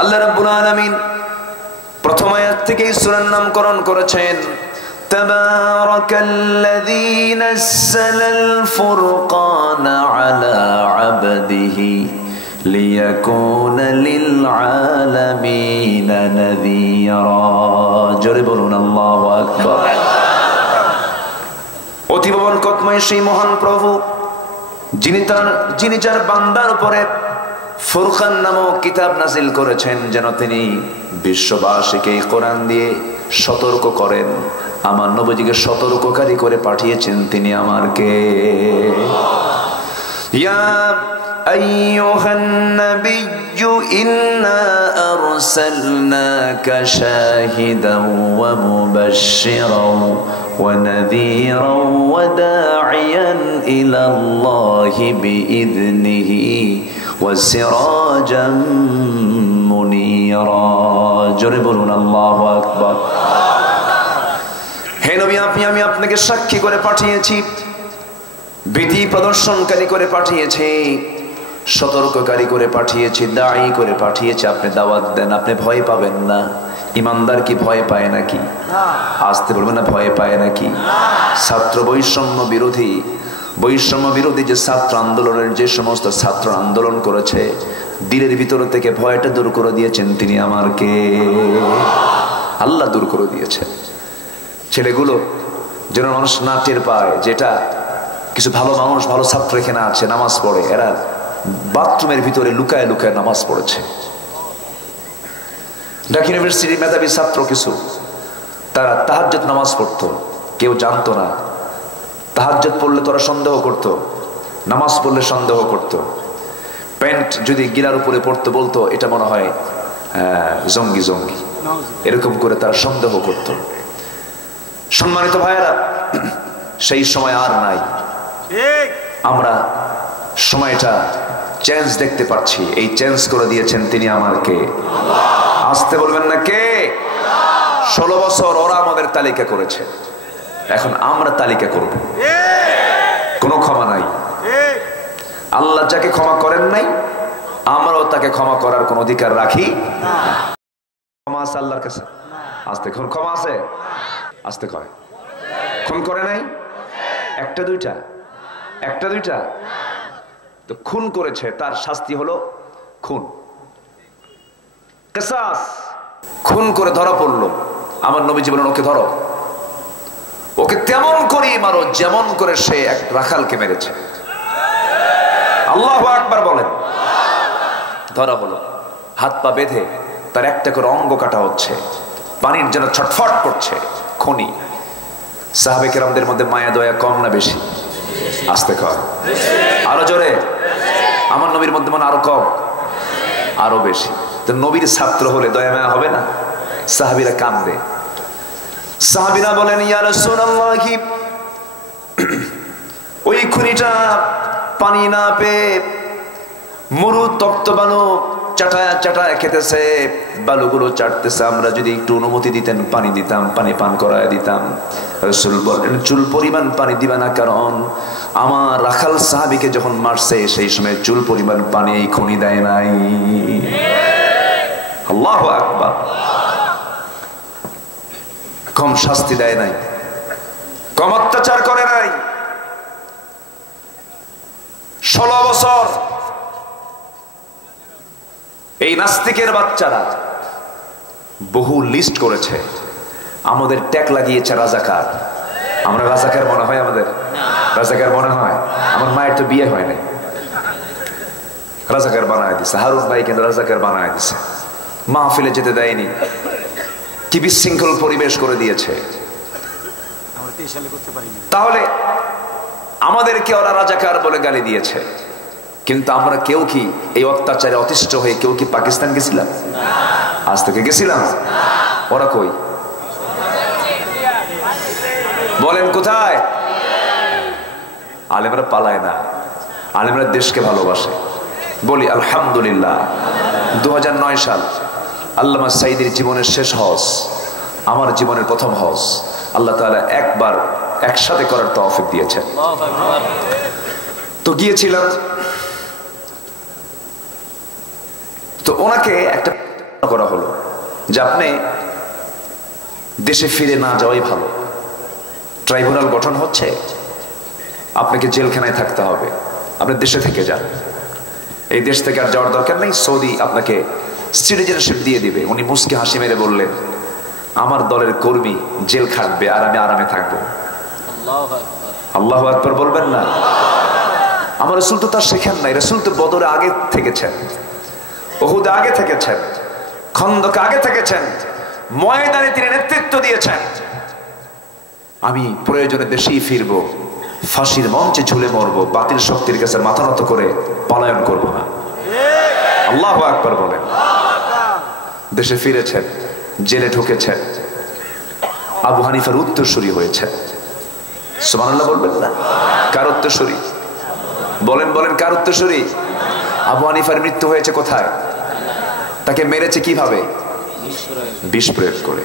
আল্লাহ রাব্বুল আলামিন প্রথম আয়াত থেকেই সূরার নামকরণ করেছেন তাবারাকাল্লাযী নাযালাল ফুরকানা আলা আবদিহি লিয়াকুনা লিল আলামিনা নাযীরা। জোরে বলুন আল্লাহু আকবার। অতীব বরকতময় সেই মহান প্রভু যিনি যার বান্দার উপরে ফুরকান নামক কিতাব নাজিল করেছেন যেন তিনি বিশ্ববাসীকে কোরআন দিয়ে সতর্ক করেন। আমার নবীজিকে সতর্ককারী করে পাঠিয়েছেন তিনি আমার কে। ইয়া আইয়ুহান নাবিয়্যু ইন্না আরসালনাকা শাহিদান ওয়া মুবাশশিরান ওয়া নাযীরান ওয়া দা'iয়ান ইলা আল্লাহি বিইذনিহি ওয়া সিরাজাম মুনীরা। জোরে বলুন আল্লাহু আকবার। হে নবী, আমি আপনাকে সাক্ষী করে পাঠিয়েছি, ভীতি প্রদর্শনকারী করে পাঠিয়েছি, সতর্ককারী করে পাঠিয়েছি, দায়ী করে পাঠিয়েছি। আপনি দাওয়াত দেন, আপনি ভয় পাবেন না। ইমানদার কি ভয় পায় নাকি? আসতে বলবেন না ভয় পায় নাকি? ছাত্র বৈষম্য বিরোধী যে ছাত্র আন্দোলনের যে সমস্ত ছাত্র আন্দোলন করেছে, দিলের ভিতর থেকে ভয়টা দূর করে দিয়েছেন তিনি আমার কে। আল্লাহ দূর করে দিয়েছে। ছেলেগুলো যেন মানুষ না টের পায় যেটা কিছু ভালো মানুষ, ভালো ছাত্র এখানে আছে, নামাজ পড়ে, এরা বাথরুমের ভিতরে লুকায় লুকায় নামাজ পড়েছে। ঢাকা ইউনিভার্সিটির মেধাবী ছাত্র কিছু, তারা তাহাজ্জুদ নামাজ পড়তো, কেউ জানতো না। তাহাজ্জুদ পড়লে তোরা সন্দেহ করত, নামাজ পড়লে সন্দেহ করত। প্যান্ট যদি গিরার উপরে পড়তে বলতো এটা মনে হয় জঙ্গি জঙ্গি, এরকম করে তারা সন্দেহ করত। সম্মানিত ভাইয়েরা, সেই সময় আর নাই। আমরা সময়টা চেঞ্জ দেখতে পাচ্ছি। এই চেঞ্জ করে দিয়েছেন তিনি আমার কে। আসতে বলবেন না কে। 16 বছর ওরা আমাদের তালিকা করেছে, এখন আমরা তালিকা করব। কোনো ক্ষমা নাই। আল্লাহ যাকে ক্ষমা করেন নাই, আমরাও তাকে ক্ষমা করার কোন অধিকার রাখি না। ক্ষমা আছে আল্লাহর কাছে? আসতে ক্ষমা আছে? আসতে কয় খুন করে নাই? একটা দুইটা তো খুন করেছে, তার শাস্তি হলো খুন, কিসাস। খুন করে ধরা পড়লো, আমার নবীজি বলেন ওকে ধরো, ওকে তেমন করেই মারো যেমন করে সে এক রাখালকে মেরেছে। আল্লাহু আকবার বলেন। ধরা হলো, হাত পা বেঁধে তার একটা করে অঙ্গ কাটা হচ্ছে, পানির যেন ছটফট করছে খনি। সাহাবে কেরামদের মধ্যে মায়া দয়া কম না বেশি? আসতে কয় আরো জোরে। আমার নবীর মধ্যে মনে আরো কম, আরো বেশি। তো নবীর ছাত্র হলে দয়া মায়া হবে না? সাহাবীরা কান্দে। সাহাবীরা বলেন ইয়া রাসূলুল্লাহ, ওই খুনিটা পানি না পেয়ে মরু তপ্ত বালু চাটায়া চাটায়া খেতেছে, বালুগুলো চাটতেছে। আমরা যদি একটু অনুমতি দিতেন, পানি দিতাম, পানি পান করায় দিতাম। রাসূল বলেন চুল পরিমাণ পানি দিবা না, কারণ আমার রাখাল সাহাবীকে যখন মারছে সেই সময় চুল পরিমাণ পানি এই খুনি দেয় নাই। আল্লাহু আকবার। কম শাস্তি দেয় নাই, কম অত্যাচার করে নাই। 16 বছর এই নাস্তিকের বাচ্চারা বহু লিস্ট করেছে, আমাদের ট্যাগ লাগিয়েছে রাজাকার। আমরা রাজাকার মনে হয়? আমাদের রাজাকার মনে হয়? আমার মায়ের তো বিয়ে হয় নাই, রাজাকার বানায় দিছে। হারুন ভাই কিন্তু রাজাকার বানায় দিছে, মাহফিলে যেতে দেয়নি, কি বিশৃঙ্খল পরিবেশ করে দিয়েছে। তাহলে আমাদেরকে ওরা রাজাকার বলে গালি দিয়েছে, কিন্তু আমরা কেউ কি এই অত্যাচারে অতিষ্ঠ হয়ে কেউ কি পাকিস্তান গেছিলাম? আজ থেকে গেছিলাম? ওরা কই? বলেন কোথায়? আলেমরা পালায় না, আলেমরা দেশকে ভালোবাসে। বলি আলহামদুলিল্লাহ। 2009 সাল আল্লামা সাঈদীর জীবনের শেষ হজ, আমার জীবনের প্রথম হজ। আল্লাহ তাআলা একবার একসাথে করার তৌফিক দিয়েছেন। তো গিয়েছিলাম, তো ওনাকে একটা করা হলো যে আপনি দেশে ফিরে না যাওয়াই ভালো, ট্রাইব্যুনাল গঠন হচ্ছে, আপনাকে জেলখানায় থাকতে হবে, আপনি দেশে থেকে যান, এই দেশ থেকে আর যাওয়ার দরকার নেই, সৌদি আপনাকে সিটিজেনশিপ দিয়ে দিবে। উনি মুস্কি হাসি মেরে বললেন, আমার দলের কর্মী জেল খাটবে আর আমি আরামে থাকবো। আল্লাহু আকবার বলবেন না? আমার রাসূল তো তা শেখেন নাই, রাসূল তো বদরে আগে থেকেছেন, উহুদে আগে থেকেছেন, খন্দকে আগে থেকেছেন, ময়দানে তিনি নেতৃত্ব দিয়েছেন। আমি প্রয়োজনে দেশেই ফিরবো, ফাঁসির মঞ্চে ঝুলে মরবো, বাতিল শক্তির কাছে মাথা নত করে পলায়ন করব না। আল্লাহু আকবার বলেন। দেশে ফিরেছেন, জেলে ঢুকেছেন, আবু হানিফার উত্তরসূরি হয়েছেন। সুবহানাল্লাহ বলবেন না? কার উত্তরসূরি? বলেন বলেন, কার উত্তরসূরি? আবু হানিফার মৃত্যু হয়েছে কোথায়? তাকে মেরেছে কিভাবে? বিষ প্রয়োগ করে।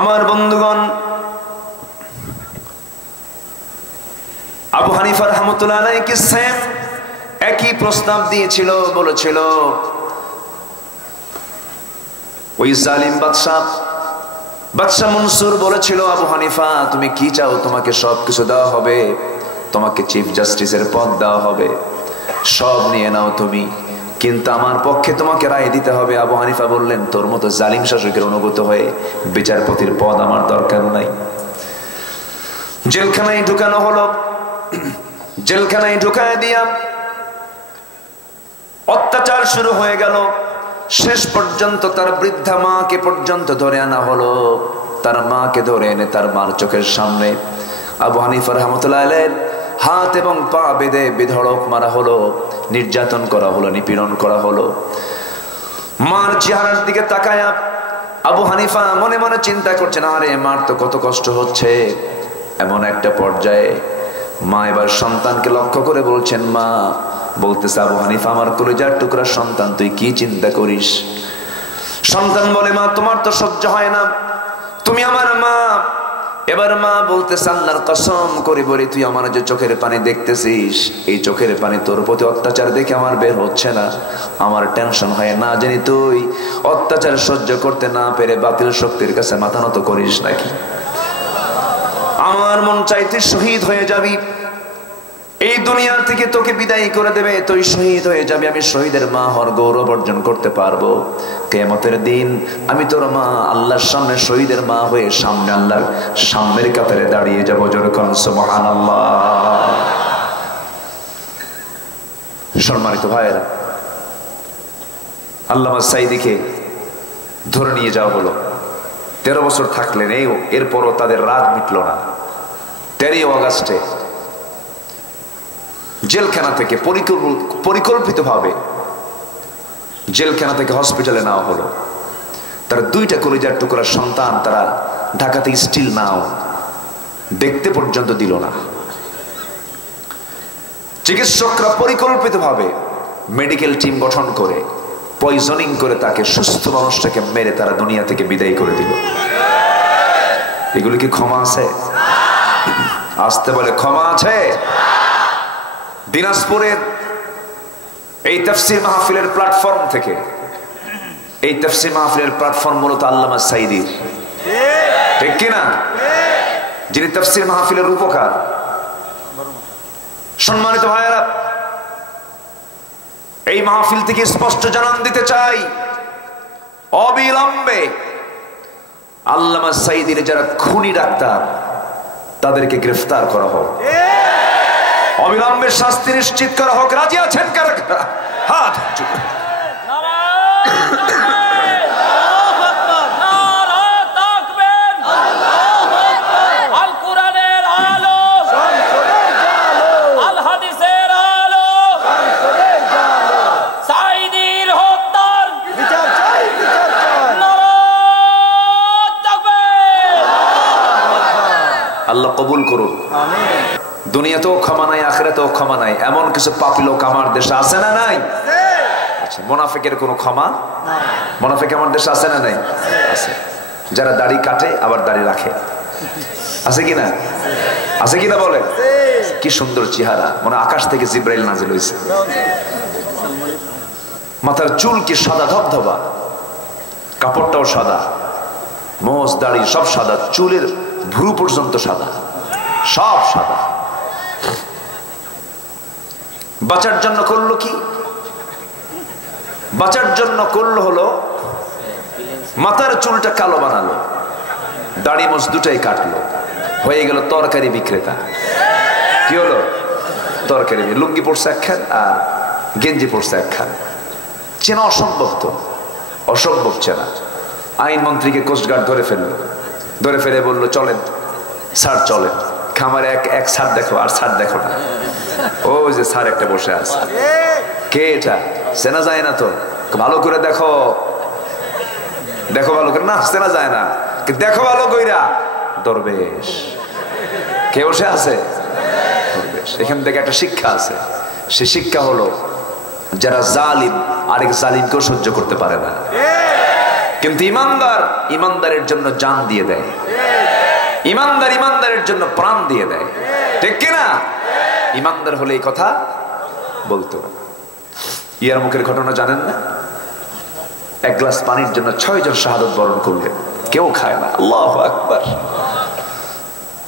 আমার বন্ধুগণ, আবু হানিফা রাহমাতুল্লাহ আলাইহি সেম একই প্রস্তাব দিয়েছিল, বলেছিল ওই জালিম বাদশা মনসুর বলেছিল, আবু হানিফা তুমি কি চাও? তোমাকে সবকিছু দেওয়া হবে, তোমাকে চিফ জাস্টিসের পদ দেওয়া হবে, সব নিয়ে নাও তুমি, কিন্তু আমার পক্ষে তোমাকে রায় দিতে হবে। আবু হানিফা বললেন, তোর মতো জালিম শাসকের অনুগত হয়ে বিচারপতির পদ আমার দরকার নাই। জেলখানায় ঢুকানো হলো, জেলখানায় ঢুকায় দিয়া অত্যাচার শুরু হয়ে গেল। শেষ পর্যন্ত তার বৃদ্ধা মাকে পর্যন্ত ধরে আনা হলো। তার মাকে ধরে এনে তার মার চোখের সামনে আবু হানিফা রাহমাতুল্লাহ আলাইহির হাত এবং পা বেঁধে বেধড়ক মারা হলো, নির্যাতন করা হলো, নিপীড়ন করা হলো। মার চেহারার দিকে তাকায়া আবু হানিফা মনে মনে চিন্তা করছেন, আরে মার তো কত কষ্ট হচ্ছে। এমন একটা পর্যায়ে মা এবার সন্তানকে লক্ষ্য করে বলছেন, মা বলতেছে, আবু হানিফা আমার কলিজার টুকরা সন্তান, তুই কি চিন্তা করিস? সন্তান বলে, মা তোমার তো সহ্য হয় না, তুমি আমার মা। এবার মা বলতেছে, আল্লাহর কসম করে বলি, তুই আমার যে চোখের পানি দেখতেছিস, এই চোখের পানি তোর প্রতি অত্যাচার দেখে আমার বের হচ্ছে না। আমার টেনশন হয়, না জানি তুই অত্যাচার সহ্য করতে না পেরে বাতিল শক্তির কাছে মাথা নত করিস নাকি। আমার মন চাই তুই শহীদ হয়ে যাবি, এই দুনিয়া থেকে তোকে বিদায় করে দেবে, তুই শহীদ হয়ে যাবি, আমি শহীদের মা হওয়ার গৌরব অর্জন করতে পারবো। কিয়ামতের দিন আমি তোর মা আল্লাহর সামনে শহীদের মা হয়ে সামনে আল্লাহর সামনের কাতারে দাঁড়িয়ে যাবো। যেরকম সুবহানাল্লাহ। সম্মানিত ভাইয়েরা, আল্লামা সাঈদীকে ধরে নিয়ে যাওয়া হলো। 13 বছর থাকলেন, এরপরও তাদের রাগ মিটল না। 13 আগস্টে জেলখানা থেকে পরিকল্পিতভাবে জেলখানা থেকে হসপিটালে নেওয়া হলো। তার 2টা কলিজার টুকরার সন্তান তারা ঢাকাতে স্টিল নাও দেখতে পর্যন্ত দিল না। চিকিৎসকরা পরিকল্পিতভাবে মেডিকেল টিম গঠন করে পয়জনিং করে তাকে, সুস্থ মানুষটাকে মেরে তারা দুনিয়া থেকে বিদায় করে দিল। এগুলি কি ক্ষমা আছে? আসতে বলে ক্ষমা আছে? দিনাজপুরের এই তাফসীর মাহফিলের প্ল্যাটফর্ম থেকে, এই তাফসীর মাহফিলের প্ল্যাটফর্ম মূলত আল্লামা সাঈদীর, ঠিক কিনা? যিনি তাফসীর মাহফিলের রূপকার। সম্মানিত ভাইয়েরা, এই মাহফিল থেকে স্পষ্ট জানান দিতে চাই, অবিলম্বে আল্লামা সাঈদীর যারা খুনি ডাক্তার তাদেরকে গ্রেফতার করা হোক, অবিলম্বে শাস্তি নিশ্চিত করা হোক। রাজি আছেন কারা কারা? হাত আল্লাহ কবুল করুন। দুনিয়াতেও ক্ষমা নাই, আখিরাতেও ক্ষমা নাই, এমন কিছু পাপী লোক আমার দেশে আছে না নাই? আচ্ছা, মুনাফিকের কোনো ক্ষমা? মুনাফিক আমার দেশে আছে না নাই? আছে। যারা দাড়ি কাটে আবার দাড়ি রাখে, আছে কিনা? আছে কিনা বলে? কি সুন্দর চেহারা, মনে আকাশ থেকে জিব্রাইল নাজিল হয়েছে। মাথার চুল কি সাদা ধবধবা, কাপড়টাও সাদা, মোজ দাড়ি সব সাদা, চুলের ভ্রু পর্যন্ত সাদা, সব সাদা। বাঁচার জন্য করলো কি? বাঁচার জন্য করলো হলো মাথার চুলটা কালো বানালো, দাড়ি মোজ দুটাই কাটলো, হয়ে গেল তরকারি বিক্রেতা। কি হলো? তরকারি। লুঙ্গি পড়ছে একখান আর গেঞ্জি পড়ছে একখান। চেনা অসম্ভব, তো অসম্ভব চেনা। আইনমন্ত্রীকে কোস্টগার্ড ধরে ফেললো, ধরে ফেলে বললো চলেন স্যার চলেন, খামারে এক স্যার দেখো, আর স্যার দেখো না, ও যে স্যার একটা বসে আছে। কে এটা? চেনা যায় না তো, ভালো করে দেখো, দেখো ভালো করে। না চেনা যায় না, দেখো ভালো কইরা। দরবেশ। কে বসে আছে? দরবেশ। এখান থেকে একটা শিক্ষা আছে, সে শিক্ষা হলো যারা জালিম আরেক জালিমকেও সহ্য করতে পারে না, কিন্তু ইমানদার ইমানদারের জন্য জান দিয়ে দেয়, ইমানদার ইমানদারের জন্য প্রাণ দিয়ে দেয়। ঠিক কিনা? ইমানদার হলে এই কথা বলতো। ইয়ার মুখের ঘটনা জানেন না? এক গ্লাস পানির জন্য 6 জন শাহাদত বরণ করলেন, কেউ খায় না। আল্লাহু আকবার।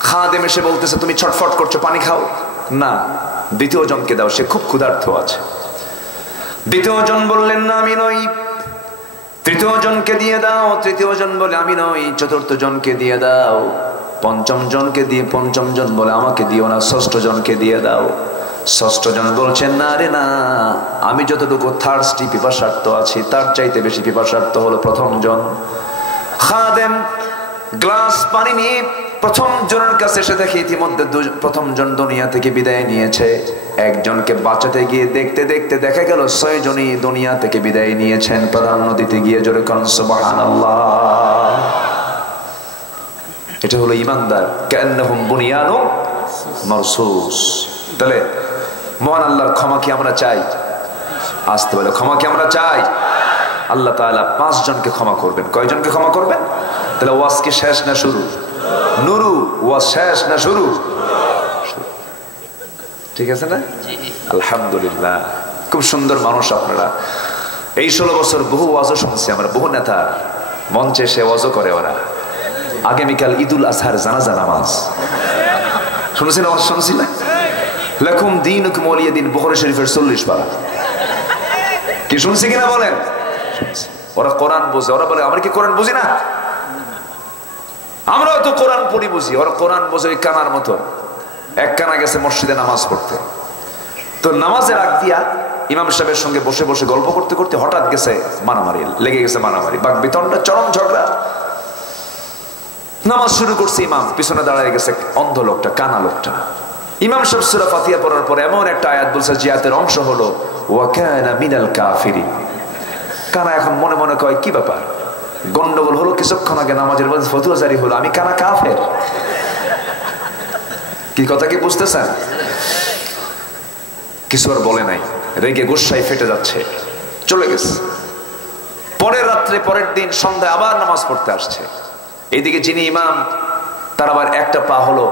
খাদেম এসে বলতেছে তুমি ছটফট করছো, পানি খাও না, দ্বিতীয় জনকে দাও, সে খুব ক্ষুধার্ত আছে। দ্বিতীয় জন বললেন না আমি নই। তৃতীয় জনকে দিয়ে দাও, তৃতীয় জন বলে আমি নই। চতুর্থ জনকে দিয়ে দাও, পঞ্চম জনকে দিয়ে, পঞ্চম জন বলে আমাকে দিও না, ষষ্ঠ জনকে দিয়ে দাও। ষষ্ঠ জন বলছেন না রে না, আমি যতটুকু থার্স্টি পিপাসার্থ আছি তার চাইতে বেশি পিপাসার্থ হলো প্রথম জন। খাদেম গ্লাস পানি নিয়ে প্রথম জনের কাছে এসে দেখে ইতিমধ্যে প্রথম জন দুনিয়া থেকে বিদায় নিয়েছে। একজনকে বাঁচাতে গিয়ে দেখতে দেখতে দেখা গেল 6 জনই দুনিয়া থেকে বিদায় নিয়েছেন। প্রাধান্য দিতে গিয়ে জোরে কোন সুবহানাল্লাহ। এটা হলো ইমানদার। কান্নাহুম বুনিয়ানুম মারসুস। তাহলে মহান আল্লাহর ক্ষমা কি আমরা চাই? আসতে বলে ক্ষমা কি আমরা চাই? আল্লাহ তাআলা 5 জনকে ক্ষমা করবেন। কয়জনকে ক্ষমা করবেন? তাহলে ওয়াজ কি শেষ না শুরু? নুরু। ওয়াজ শেষ না শুরু? ঠিক আছে না? আলহামদুলিল্লাহ। খুব সুন্দর মানুষ আপনারা। এই 16 বছর বহু ওয়াজও শুনছি আমরা, বহু নেতা মঞ্চে এসে ওয়াজও করে ওরা। আগামীকাল ঈদুল আজহার জানাজা নামাজ শুনেছেন? ওয়াজ শুনছি না? লাকুম দীনুকুম ওয়ালিয়া দীন, বুখারী শরীফের 40 পারা। কি শুনছি কিনা বলেন? ওরা কোরআন বোঝে, ওরা বলে আমরা কি কোরআন বুঝি না? আমরাও তো কোরআন পড়ি বুঝি, ওরা কোরআন বোঝে ওই কানার মতো। এক কানা গেছে মসজিদে নামাজ পড়তে, তো নামাজের আগ দিয়া ইমাম সাহেবের সঙ্গে বসে বসে গল্প করতে করতে হঠাৎ গেছে মারামারি, লেগে গেছে মারামারি, বাক বিতণ্ডা, চরম ঝগড়া। নামাজ শুরু করছে ইমাম, পিছনে দাঁড়ায় গেছে অন্ধ লোকটা, কানা লোকটা। ইমাম সাহেব সূরা ফাতিহা পড়ার পরে এমন একটা আয়াত বলছে যে আয়াতের অংশ হলো ওয়া কানা মিনাল কাফিরিন। কানা এখন মনে মনে কয় কি ব্যাপার, গন্ডগোল হলো কিছুক্ষণ আগে, নামাজের মধ্যে ফতোয়া জারি হলো, আমি কানা কাফের। কি কথা কি বুঝতেছেন? কিছু আর বলে নাই, রেগে গুসায় ফেটে যাচ্ছে, চলে গেছে। পরের রাত্রে, পরের দিন সন্ধ্যায় আবার নামাজ পড়তে আসছে। এইদিকে যিনি ইমাম তার আবার একটা পা হলো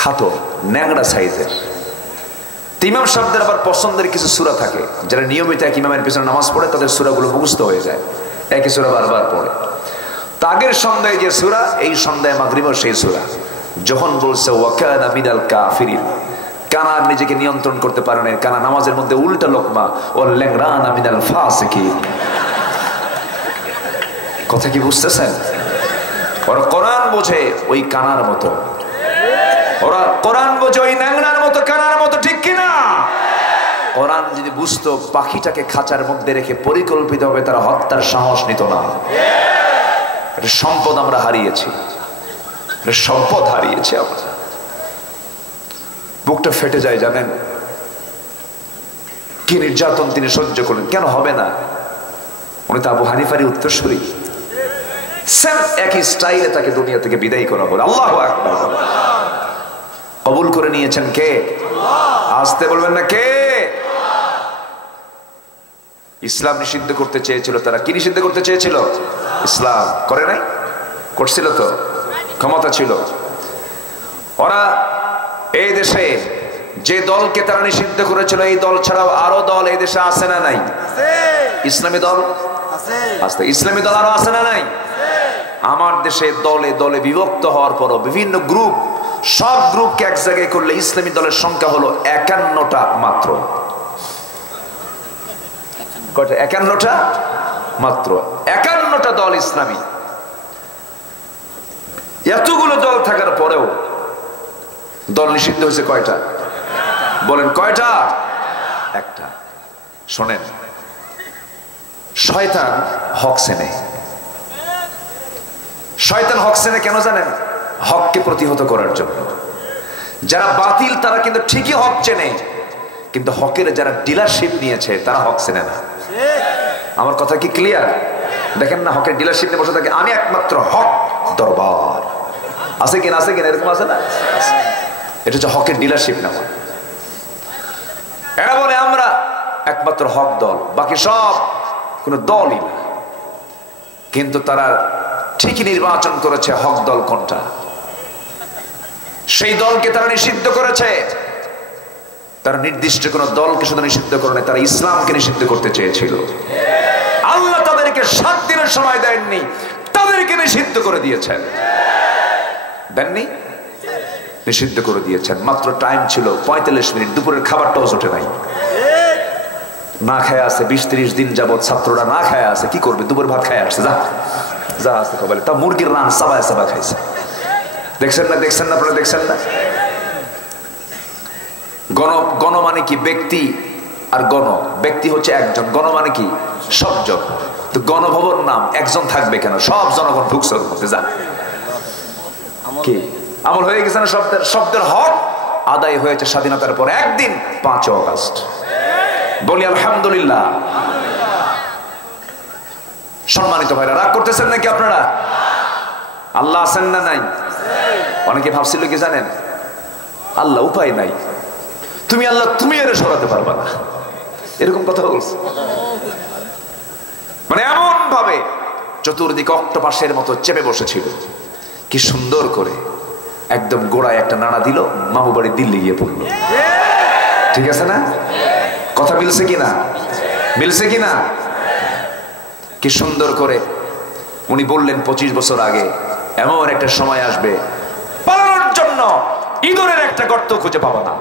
খাটো, ন্যাংড়া সাইজের। ইমাম সাহেবদের আবার পছন্দের কিছু সূরা থাকে, যারা নিয়মিত এক ইমামের পিছনে নামাজ পড়ে তাদের সূরাগুলো মুখস্থ হয়ে যায়, একই সূরা বারবার পড়ে। তা আগের সন্ধ্যায় যে সূরা, এই সন্ধ্যায় মাগরিবেও সেই সূরা। যখন বলছে ওয়া কানা মিনাল কাফিরিন, কানা নিজেকে নিয়ন্ত্রণ করতে পারে না, কানা নামাজের মধ্যে উল্টা লোকমা, ওয়া লাংরানা মিনাল ফাসিকিন। কথা কি বুঝতেছেন? ওরা কোরআন বোঝে ওই কানার মতো, ওরা কোরআন বোঝে ওই ন্যাংরার মতো, কানার মতো, ঠিক কিনা? কোরআন যদি বুঝতো পাখিটাকে খাঁচার মধ্যে রেখে পরিকল্পিত হবে তারা হত্যার সাহস নিত না। এটা সম্পদ আমরা হারিয়েছি, এটা সম্পদ হারিয়েছি আমরা। বুকটা ফেটে যায় জানেন, কি নির্যাতন তিনি সহ্য করেন। কেন হবে না? উনি তো আবু হানিফারই উত্তরসূরি। সেম একই স্টাইলে তাকে দুনিয়া থেকে বিদায় করা হলো। আল্লাহু আকবার। কবুল করে নিয়েছেন কে? আসতে বলবেন না কে? ইসলাম নিষিদ্ধ করতে চেয়েছিল তারা। কি নিষিদ্ধ করতে চেয়েছিল? ইসলাম। করে নাই? করছিল তো, ক্ষমতা ছিল। ওরা এই দেশে যে দলকে তারা নিষিদ্ধ করেছিল, এই দল ছাড়াও আরো দল এই দেশে আছে না নাই? ইসলামী দল আছে, ইসলামী দল আরো আছে না নাই? আমার দেশে দলে দলে বিভক্ত হওয়ার পরও বিভিন্ন গ্রুপ, সব গ্রুপকে এক জায়গায় করলে ইসলামী দলের সংখ্যা হলো 51টা মাত্র। কয়টা? 51টা মাত্র। 51টা দল ইসলামী। এতগুলো দল থাকার পরেও দল নিষিদ্ধ হয়েছে কয়টা? বলেন কয়টা? একটা। শোনেন, শয়তান হক চেনে। শয়তান হক চেনে কেন জানেন? হককে প্রতিহত করার জন্য। যারা বাতিল তারা কিন্তু ঠিকই হক চেনে, কিন্তু হকের যারা ডিলারশিপ নিয়েছে তারা হক চেনে না। আমার কথা কি ক্লিয়ার? দেখেন না, হকের ডিলারশিপ নিয়ে বসে থাকে, আমি একমাত্র হক দরবার। আছে কিনা? আছে কিনা? এরকম আছে না? এটা হচ্ছে হকের ডিলারশিপ নেওয়া। এরা বলে আমরা একমাত্র হক দল, বাকি সব কোন দলই না। কিন্তু তারা ঠিকই নির্বাচন করেছে হক দল কোনটা, সেই দলকে তারা নিষিদ্ধ করেছে। তারা নির্দিষ্ট কোন দলকে শুধু নিষিদ্ধ করে না, তারা ইসলামকে নিষিদ্ধ করতে চেয়েছিল। আল্লাহ তাদেরকে 7 দিনের সময় দেননি, তাদেরকে নিষিদ্ধ করে দিয়েছেন। দেননি? নিষিদ্ধ করে দিয়েছেন। মাত্র টাইম ছিল 45 মিনিট, দুপুরের খাবারটাও জোটে নাই। না খায় আছে 20-30 দিন যাবৎ ছাত্ররা না খায় আছে। কি করবে? দুপুর ভাত খায় আসছে, যা যা আছে বলে। তা মুরগির রান সাবায় সাবা খাইছে। দেখছেন না? দেখছেন না? আপনারা দেখছেন না? গণ মানে কি? ব্যক্তি। আর ব্যক্তি হচ্ছে একজন, গণ মানে কি? সবজন। তো গণভবন নাম, একজন থাকবে কেন? সব জনগণ ঢুকছে ওর মধ্যে। যা কি আমল হয়ে গেছে না? শব্দের হক আদায় হয়েছে স্বাধীনতার পর একদিন, 5 অগাস্ট। বলি আলহামদুলিল্লাহ। সম্মানিত ভাইরা, রাগ করতেছেন নাকি আপনারা? আল্লাহ আছেন না নাই? অনেকে ভাবছিল কি জানেন, আল্লাহ উপায় নাই, তুমি আল্লাহ তুমি এর সরাতে পারবা না, এরকম কথা বলছে। মানে এমন ভাবে চতুর্দিকে অক্টোপাসের মতো চেপে বসেছিল। কি সুন্দর করে একদম গোড়ায় একটা নাড়া দিল, মামু বাড়ি দিল্লি গিয়ে পড়লো। ঠিক আছে না? কথা মিলছে কিনা? মিলছে কিনা? কি সুন্দর করে উনি বললেন 25 বছর আগে এমন একটা সময় আসবে, পালানোর জন্য ইঁদুরের একটা গর্ত খুঁজে পাবো না।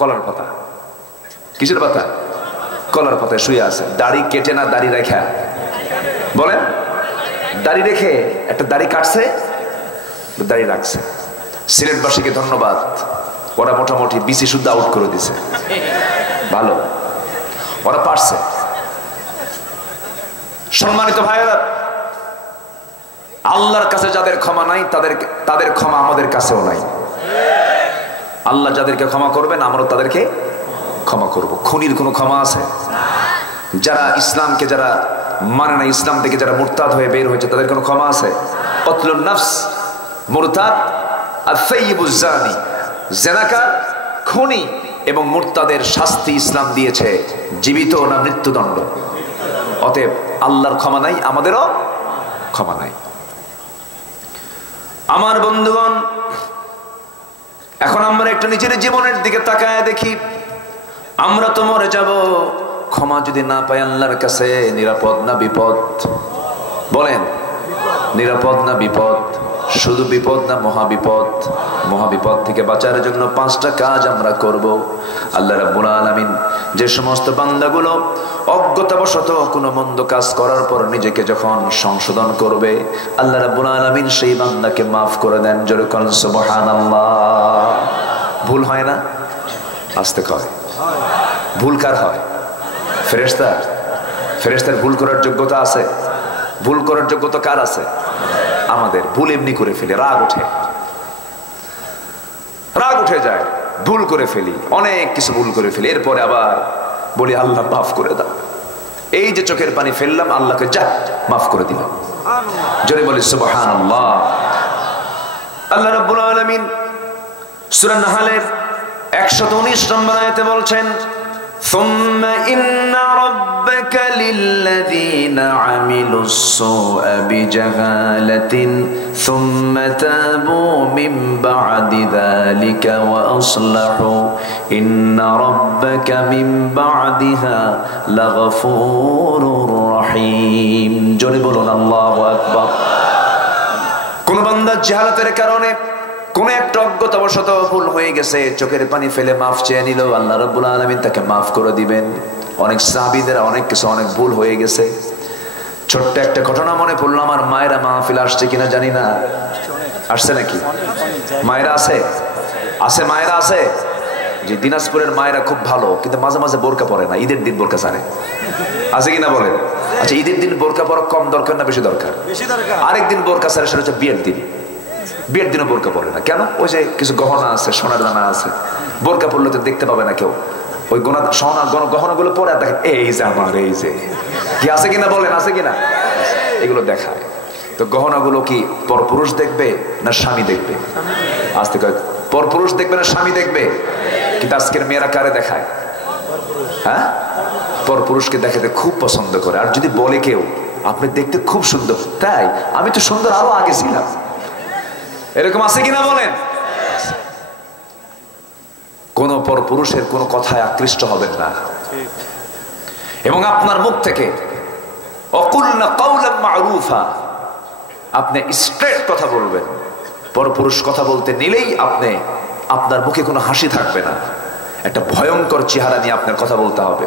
কলার পাতা, কিসের পাতা? কলার পাতায় শুয়ে আছে। দাড়ি কেটে না দাড়ি রেখা? বলেন, দাড়ি রেখে একটা দাড়ি কাটছে, দাড়ি রাখছে। সিলেটবাসীকে ধন্যবাদ, ওরা মোটামুটি বিসি শুদ্ধ আউট করে দিছে। ভালো, ওরা পারছে। সম্মানিত ভাইয়েরা, আল্লাহর কাছে যাদের ক্ষমা নাই তাদের ক্ষমা আমাদের কাছেও নাই। আল্লাহ যাদেরকে ক্ষমা করবেন আমরাও তাদেরকে ক্ষমা করব। খুনির কোনো ক্ষমা আছে? যারা ইসলামকে যারা মানে না, ইসলাম থেকে যারা মুরতাদ হয়ে বের হয়েছে, তাদের কোনো ক্ষমা আছে? কতলুন নাফস, মুরতাদ, আস-সাইয়্যিবুজ জানি, জেনাকার, খুনি এবং মুরতাদের শাস্তি ইসলাম দিয়েছে জীবিত না মৃত্যুদণ্ড। অতএব আল্লাহর ক্ষমা নাই, আমাদেরও ক্ষমা নাই। আমার বন্ধুগণ, এখন আমরা একটু নিজের জীবনের দিকে তাকায় দেখি, আমরা তো মরে যাব। ক্ষমা যদি না পাই আল্লাহর কাছে, নিরাপদ না বিপদ? বলেন, নিরাপদ না বিপদ? শুধু বিপদ না মহাবিপদ? মহাবিপদ থেকে বাঁচার জন্য 5টা কাজ আমরা করব। আল্লাহ রাব্বুল আলামিন যে সমস্ত বান্দাগুলো অজ্ঞতাবশত কোনো মন্দ কাজ করার পর নিজেকে যখন সংশোধন করবে, আল্লাহ রাব্বুল আলামিন সেই বান্দাকে মাফ করে দেন। জোরে বলেন সুবহানাল্লাহ। ভুল হয় না? আস্তে কয়। ভুল কার হয়? ফেরেশতার? ফেরেশতার ভুল করার যোগ্যতা আছে? ভুল করার যোগ্যতা কার আছে? আমাদের। ভুল এমনি করে ফেলে, রাগ উঠে যায়, ভুল করে ফেলি, অনেক কিছু ভুল করে ফেলি। এরপরে আবার বলি আল্লাহ মাফ করে দাও। এই যে চোখের পানি ফেললাম, আল্লাহকে যা মাফ করে দিলাম। জোরে বলি সুবহানাল্লাহ। আল্লাহ রাব্বুল আলামিন সূরা নাহলের 119 নম্বর আয়াতে বলছেন, সুম্মা ইন্না রাব্বাকা للذين عملوا السوء بجهالة ثم تابوا من بعد ذلك وأصلحوا إن ربك من بعدها لغفور رحيم জোরে বলুন আল্লাহু আকবার। কোন বান্দা জাহালাতের কারণে কোন একটা অজ্ঞতাবশত ভুল হয়ে গেছে, চোখের পানি ফেলে মাফ চেয়ে নিল, আল্লাহ রাব্বুল আলামিন তাকে মাফ করে দিবেন। অনেক সাহাবীদের অনেক কিছু অনেক ভুল হয়ে গেছে। ছোট্ট একটা ঘটনা মনে পড়লো, আমার মায়েরা মাহফিল আসছে কিনা জানি না, আসছে নাকি? মায়েরা আছে? আছে মায়েরা আছে? যে দিনাজপুরের মায়েরা খুব ভালো, কিন্তু মাঝে মাঝে বোরকা পরে না, ঈদের দিন বোরকা ছাড়ে, আছে কিনা বলেন? আচ্ছা, ঈদের দিন বোরকা পরা কম দরকার না বেশি দরকার? আরেকদিন বোরকা ছাড়ে, সেটা হচ্ছে বিয়ের দিন। বিয়ের দিনও বোরকা পরে না কেন? ওই যে কিছু গহনা আছে, সোনার দানা আছে, বোরকা পরলে তো দেখতে পাবে না কেউ। ওই গহনা গুলো পরে দেখে, এই যে আমার, এই যে কি আছে কিনা বলেন, আছে কিনা? এগুলো দেখায়। তো গহনা গুলো কি পরপুরুষ দেখবে না স্বামী দেখবে? আজ থেকে পরপুরুষ দেখবে না স্বামী দেখবে? কিন্তু আজকের মেয়েরা কারে দেখায়? হ্যাঁ, পরপুরুষকে দেখাতে খুব পছন্দ করে। আর যদি বলে কেউ আপনি দেখতে খুব সুন্দর, তাই আমি তো সুন্দর আরো আগে ছিলাম, এরকম আছে কিনা বলেন? কোন পরপুরুষের কোন কথায় আকৃষ্ট হবেন না, এবং আপনার মুখ থেকে অকুলনা কাওলাম মারুফা, আপনি স্ট্রেট কথা বলবেন। পরপুরুষ কথা বলতে নিলেই আপনার মুখে কোনো হাসি থাকবে না, একটা ভয়ঙ্কর চেহারা নিয়ে আপনার কথা বলতে হবে,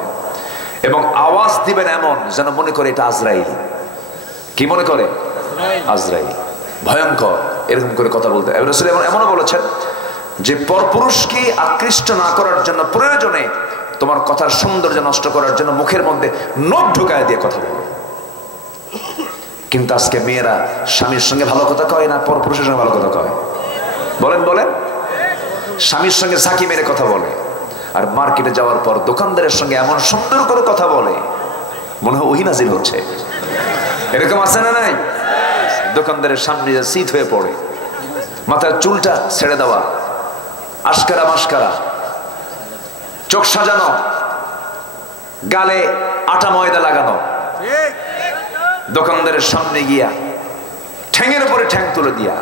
এবং আওয়াজ দিবেন এমন যেন মনে করে এটা আজরাইল। কি মনে করে? আজরাইল, ভয়ঙ্কর, এরকম করে কথা বলতে। রাসূল এমনও বলেছেন যে পরপুরুষকে আকৃষ্ট না করার জন্য প্রয়োজনে তোমার কথার সৌন্দর্য নষ্ট করার জন্য মুখের মধ্যে নখ ঢুকায় দিয়ে কথা বলো। কিন্তু আজকে মেয়েরা স্বামীর সঙ্গে ভালো কথা কয় না, পরপুরুষের সঙ্গে ভালো কথা কয়? বলেন বলেন। স্বামীর সঙ্গে ঝাঁকি মেরে কথা বলে, আর মার্কেটে যাওয়ার পর দোকানদারের সঙ্গে এমন সুন্দর করে কথা বলে মনে হয় ওহী নাজিল হচ্ছে। এরকম আছে না নাই? দোকানদারের সামনে যে শীত হয়ে পড়ে, মাথার চুলটা ছেড়ে দেওয়া, আশকারা মাস্কারা, চোখ সাজানো, গালে আটা ময়দা লাগানো, দোকানদারের সামনে গিয়া ঠ্যাঙের উপরে ঠ্যাং তুলে দিয়া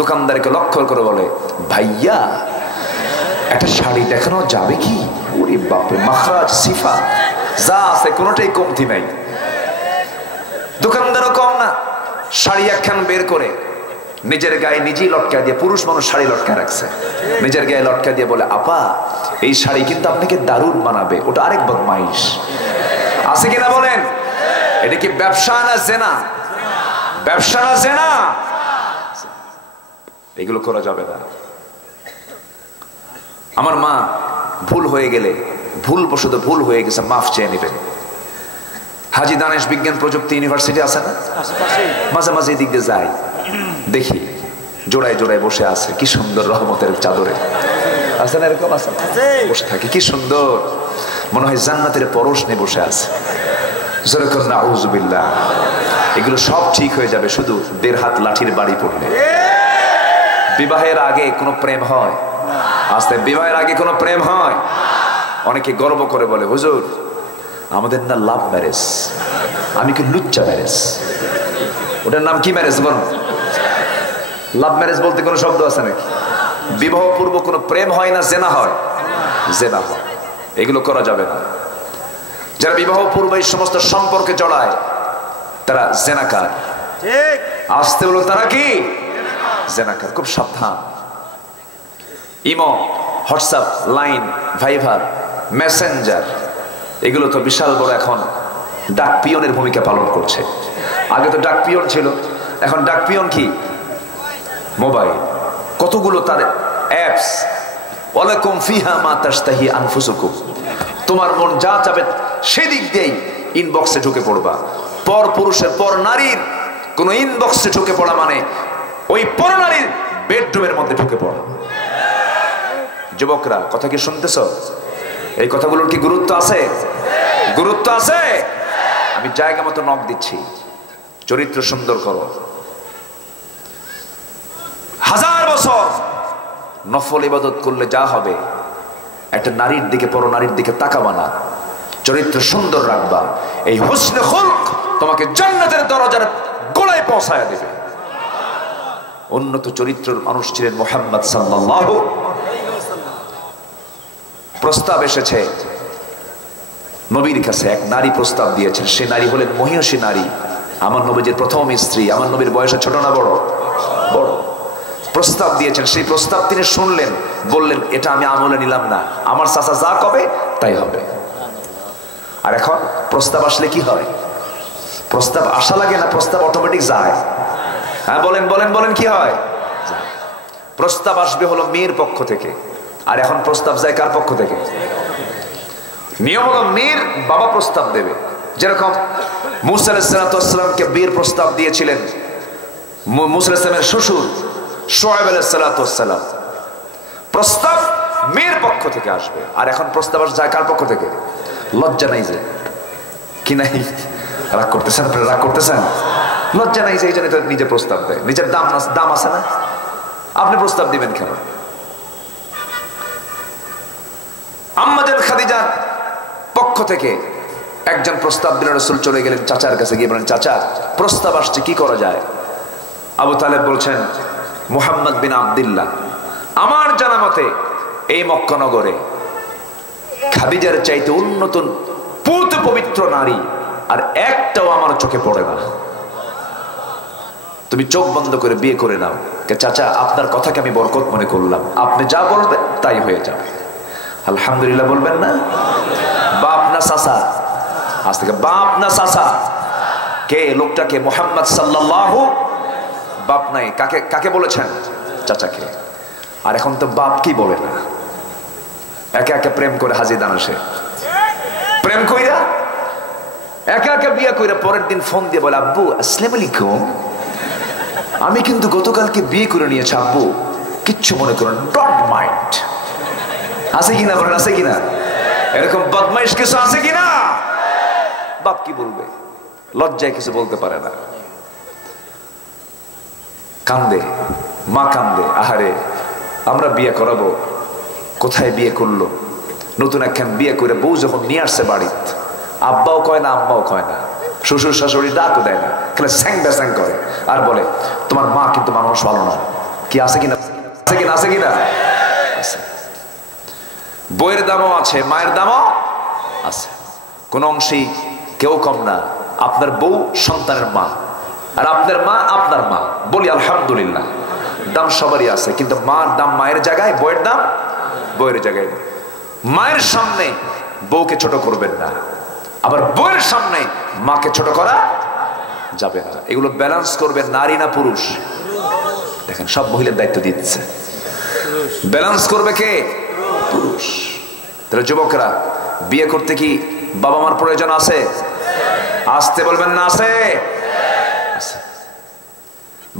দোকানদারকে লক্ষ্য করে বলে, ভাইয়া একটা শাড়ি দেখানো যাবে কি? ওরে বাপরে, মাখরাজ সিফা যা আছে কোনোটাই কমতি নাই। দোকানদারও কম না, শাড়ি একখান বের করে নিজের গায়ে নিজেই লটকা দিয়ে, পুরুষ মানুষ শাড়ি লটকা রাখছে, নিজের গায়ে লটকা দিয়ে বলে, আপা এই শাড়ি কিন্তু আপনাকে দারুণ মানাবে। ওটা আরেক বদমাইশ। আছে কিনা বলেন? এটা কি ব্যবসা না জেনা? ব্যবসা না জেনা? এগুলো করা যাবে না। আমার মা ভুল হয়ে গেলে, ভুলবশত ভুল হয়ে গেছে, মাফ চেয়ে নেবেন। হাজী দানেশ বিজ্ঞান প্রযুক্তি ইউনিভার্সিটি আছে না, মাঝে মাঝে এদিক দিয়ে যাই, দেখি জোড়ায় জোড়ায় বসে আছে, কি সুন্দর রহমতের চাদরে আছে না, এরকম আছে, বসে থাকে, কি সুন্দর, মনে হয় জান্নাতের পরশ নিয়ে বসে আছে। যেরকম নাউযুবিল্লাহ। এগুলো সব ঠিক হয়ে যাবে শুধু ১.৫ হাত লাঠির বাড়ি পড়লে। বিবাহের আগে কোনো প্রেম হয়? আস্তে বিবাহের আগে কোনো প্রেম হয়? অনেকে গর্ব করে বলে, হুজুর আমাদের না লাভ ম্যারেজ। আমি কি লুচ্চা ম্যারেজ? ওটার নাম কি ম্যারেজ বল? লাভ ম্যারেজ বলতে কোনো শব্দ আছে নাকি? বিবাহ পূর্ব কোনো প্রেম হয় না, জেনা হয়? জেনা হয়। এগুলো করা যাবে না। যারা বিবাহ পূর্বে এই সমস্ত সম্পর্কে জড়ায় তারা জেনাকার। ঠিক, আসতে বলো, তারা কি জেনাকার। খুব সাবধান। ইমো, হোয়াটসঅ্যাপ, লাইন, ভাইভার, মেসেঞ্জার, এগুলো তো বিশাল বড় এখন ডাক পিয়নের ভূমিকা পালন করছে। আগে তো ডাক পিয়ন ছিল, এখন ডাক পিয়ন কি? মোবাইল। কতগুলো তার অ্যাপস। ওয়ালাকুম ফিহা মা তাশতাহি আনফুসুকুম, তোমার মন যা চাবে সেদিক দিয়েই ইনবক্সে ঢুকে পড়বা। পর পুরুষের, পর নারীর কোন ইনবক্সে ঢুকে পড়া মানে ওই পর নারীর বেডরুমের মধ্যে ঢুকে পড়া। যুবকরা কথা কি শুনতেছ? এই কথাগুলোর কি গুরুত্ব আছে? গুরুত্ব আছে। আমি জায়গা মতো নক দিচ্ছি, চরিত্র সুন্দর করো। 1000 বছর নফল ইবাদত করলে যা হবে, একটা নারীর দিকে, পর নারীর দিকে তাকাবা না। চরিত্র সুন্দর রাখবা, এই হুসনে খুলক তোমাকে জান্নাতের দরজার গোড়ায় পৌঁছায় দেবে। উন্নত চরিত্রের মানুষ ছিলেন মুহাম্মদ সাল্লাল্লাহু। প্রস্তাব এসেছে নবীর কাছে, এক নারী প্রস্তাব দিয়েছেন। সে নারী হলেন মহিষী নারী, আমার নবীজির প্রথম স্ত্রী। আমার নবীর বয়সে ছোট না বড়? বড়। প্রস্তাব দিয়েছেন, সেই প্রস্তাব তিনি শুনলেন, বললেন এটা আমি আমলে নিলাম না, আমার চাচা যা কবে তাই হবে। আর এখন প্রস্তাব আসলে কি হয়? প্রস্তাব আসা লাগে না, প্রস্তাব অটোমেটিক যায়। হ্যাঁ বলেন বলেন বলেন, কি হয়? প্রস্তাব আসবে হলো মেয়ের পক্ষ থেকে, আর এখন প্রস্তাব যায় কার পক্ষ থেকে? নিয়ম হলো মেয়ের বাবা প্রস্তাব দেবে। যেরকম মুসা আলাইহিস সালামকে বিয়ের প্রস্তাব দিয়েছিলেন মুসা আলাইহিস সালামের শ্বশুর শুআয়ব আলাইহিস সালাম। প্রস্তাব মেয়ের পক্ষ থেকে আসবে, আর এখন প্রস্তাব যায় কার পক্ষ থেকে? লজ্জা নাই যে কি নাই? রাগ করতেছেন আপনারা? রাগ করতেছেন? লজ্জা নাই যে, এই জন্য তো নিজে প্রস্তাব দেয়। নিজের দাম আছে না, আপনি প্রস্তাব দিবেন কেন? আম্মা জান খাদিজার পক্ষ থেকে একজন প্রস্তাব দিলেন, রাসূল চলে গেলেন চাচার কাছে, গিয়ে বলেন চাচা প্রস্তাব আসছে, কি করা যায়? আবু তালেব বলছেন মুহাম্মদ বিন আব্দুল্লাহ, আমার জানা মতে এই মক্কা নগরে খাদিজার চাইতে উন্নত পূত পবিত্র নারী আর একটাও আমার চোখে পড়ে না। তুমি চোখ বন্ধ করে বিয়ে করে নাও। চাচা আপনার কথাকে আমি বরকত মনে করলাম, আপনি যা বলবেন তাই হয়ে যাবে। আলহামদুলিল্লাহ বলবেন না? বাপ না চাচা? আজ থেকে বাপ না চাচা? কে লোকটাকে? মুহাম্মদ সাল্লাল্লাহু। বাপ নাই, কাকে কাকে বলেছেন? চাচাকে। আর এখন তো বাপ কি বলে না, একে একে প্রেম করে হাজি দানাসে প্রেম কইরা একে একে বিয়ে কইরা পরের দিন ফোন দিয়ে বলে আব্বু আসসালামু আলাইকুম, আমি কিন্তু গতকালকে বিয়ে করে নিয়েছি আব্বু, কিচ্ছু মনে করেন, ডোন্ট মাইন্ড। আছে কিনা বলেন? আছে কিনা? এরকম বদমাইশ কিছু আছে কিনা? বাপ কি বলবে? লজ্জায় কিছু বলতে পারে না, কান্দে, মা কান্দে। আহারে আমরা বিয়ে করাবো, কোথায় বিয়ে করলো? নতুন একখান বিয়ে করে বউ যখন নিয়ে আসছে বাড়িতে, আব্বাও কয় না আম্মাও কয় না, শ্বশুর শাশুড়ি ডাকও দেয় না, খালি স্যাং ব্যাস্যাং করে আর বলে তোমার মা কিন্তু মানুষ ভালো না। কি আছে কিনা? আছে কিনা? আছে কিনা? আছে। বইয়ের দামও আছে, মায়ের দামও আছে, কোন অংশেই কেউ কম না। আপনার বউ সন্তানের মা, আর আপনার মা আপনার মা। বলি আলহামদুলিল্লাহ, দাম সবারই আছে, কিন্তু মার দাম মায়ের জায়গায়, বইয়ের দাম বইয়ের জায়গায়। মায়ের সামনে বউকে ছোট করবেন না, আবার বইয়ের সামনে মাকে ছোট করা যাবে না। এগুলো ব্যালেন্স করবেন নারী না পুরুষ? দেখেন সব মহিলার দায়িত্ব দিচ্ছে, ব্যালেন্স করবে কে? পুরুষ। তাহলে যুবকরা বিয়ে করতে কি বাবা মার প্রয়োজন আছে? আসতে বলবেন না? আছে।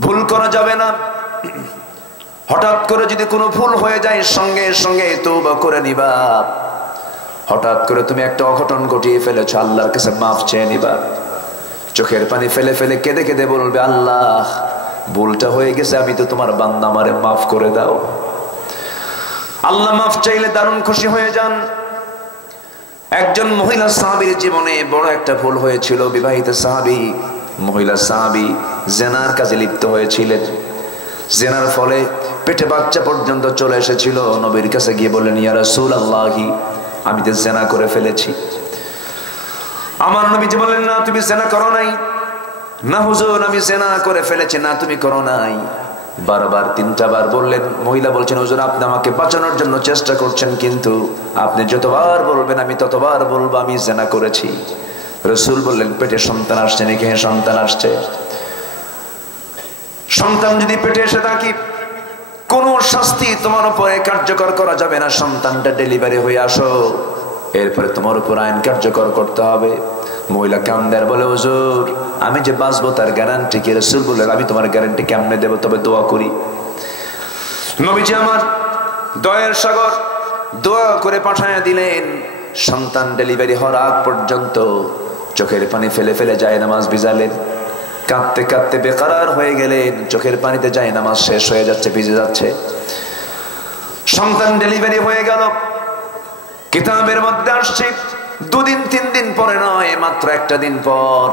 ভুল করা যাবে না। হঠাৎ করে যদি কোনো ভুল হয়ে যায় সঙ্গে সঙ্গে তওবা করে নিবা। হঠাৎ করে তুমি একটা অঘটন ঘটিয়ে ফেলেছো, আল্লাহর কাছে মাফ চেয়ে নিবা। চোখের পানি ফেলে ফেলে কেঁদে কেঁদে বলবে আল্লাহ ভুলটা হয়ে গেছে, আমি তো তোমার বান্দা, আমারে মাফ করে দাও। আল্লাহ মাফ চাইলে দারুণ খুশি হয়ে যান। একজন মহিলা সাহাবীর জীবনে বড় একটা ভুল হয়েছিল। বিবাহিত সাহাবী, মহিলা সাহাবী জেনার কাজে লিপ্ত হয়েছিলেন। জেনার ফলে পেটে বাচ্চা পর্যন্ত চলে এসেছিল। নবীর কাছে গিয়ে বললেন ইয়া রাসূলুল্লাহি, আমি তো জেনা করে ফেলেছি। আমার নবীজি বললেন না তুমি জেনা করো নাই। না হুজুর আমি জেনা করে ফেলেছি। না তুমি করো নাই। বারবার 3টা বার বললেন। মহিলা বলছেন হুজুর আপনি আমাকে বাঁচানোর জন্য চেষ্টা করছেন, কিন্তু আপনি যতবার বলবেন আমি ততবার বলবো আমি জেনা করেছি। রাসূল বললেন পেটে সন্তান আসছে নাকি? হ্যাঁ সন্তান আসছে। সন্তান যদি পেটে এসে থাকে কোন শাস্তি তোমার উপরে কার্যকর করা যাবে না। সন্তানটা ডেলিভারি হয়ে আসো, এরপরে তোমার উপর আইন কার্যকর করতে হবে। মহিলা কান্দার বলে হুজুর আমি যে বাঁচবো তার গ্যারান্টি কি? রাসূল বললেন আমি তোমার গ্যারান্টি কেমনে দেব? তবে দোয়া করি। নবীজি আমার দয়ার সাগর দোয়া করে পাঠায়া দিলেন। সন্তান ডেলিভারি হওয়ার আগ পর্যন্ত চোখের পানি ফেলে ফেলে যায় নামাজ ভিজালেন। কাঁদতে কাঁদতে বেকারার হয়ে গেলেন। চোখের পানিতে যায় নামাজ শেষ হয়ে যাচ্ছে, ভিজে যাচ্ছে। সন্তান ডেলিভারি হয়ে গেল। কিতাবের মধ্যে আসছে দুদিন 3 দিন পরে নয়, মাত্র একটা দিন পর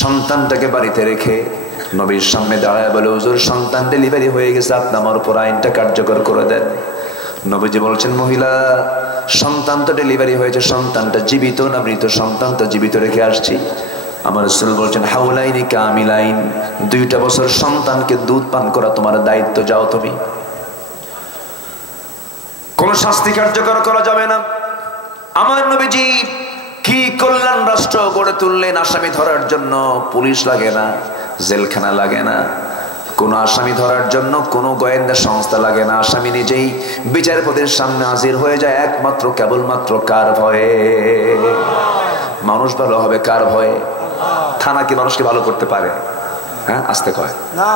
সন্তানটাকে বাড়িতে রেখে নবীর সামনে দাঁড়ায় বলে, হুজুর সন্তান ডেলিভারি হয়ে গেছে, আপনি আমার উপর আইনটা কার্যকর করে দেন। নবীজি বলছেন, মহিলা সন্তান তো ডেলিভারি হয়েছে, সন্তানটা জীবিত না মৃত? সন্তানটা জীবিত রেখে আসছি। আমার রাসূল বলছেন, হাউলাইনি কামিলাইন, 2টা বছর সন্তানকে দুধ পান করা তোমার দায়িত্ব, যাও তুমি। কোন শাস্তি কার্যকর করা যাবে না। আমার নবীজি কি কল্যাণ রাষ্ট্র গড়ে তুললেন! আসামি ধরার জন্য পুলিশ লাগে না, জেলখানা লাগে না, কোন আসামি ধরার জন্য কোন গোয়েন্দা সংস্থা লাগে না। আসামি নিজেই বিচারপতির সামনে হাজির হয়ে যায়, একমাত্র কেবলমাত্র কার ভয়ে? মানুষ ভালো হবে কার ভয়ে? থানা কি মানুষকে ভালো করতে পারে? হ্যাঁ, আসতে কয় না।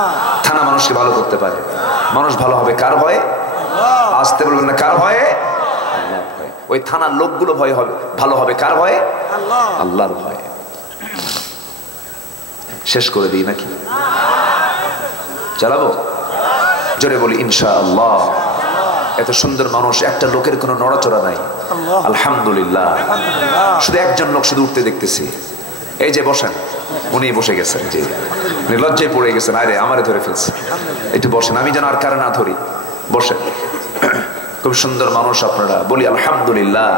থানা মানুষকে ভালো করতে পারে? মানুষ ভালো হবে কার ভয়ে? আসতে বলবেন না, কার ভয়ে? আল্লাহর ভয়ে। ওই থানার লোকগুলো ভয় হবে, ভালো হবে কার ভয়ে? আল্লাহর ভয়ে। শেষ করে দিই নাকি চালাবো? জোরে বলি ইনশাআল্লাহ। এত সুন্দর মানুষ, একটা লোকের কোনো নড়াচড়া নাই, আলহামদুলিল্লাহ। শুধু একজন লোক শুধু উঠতে দেখতেছি, এই যে বসেন, উনি বসে গেছেন, জি উনি লজ্জায় পড়ে গেছেন, আরে আমারে ধরে ফেলছে, একটু বসেন, আমি যেন আর কারো না ধরি, বসেন। খুব সুন্দর মানুষ আপনারা, বলি আলহামদুলিল্লাহ।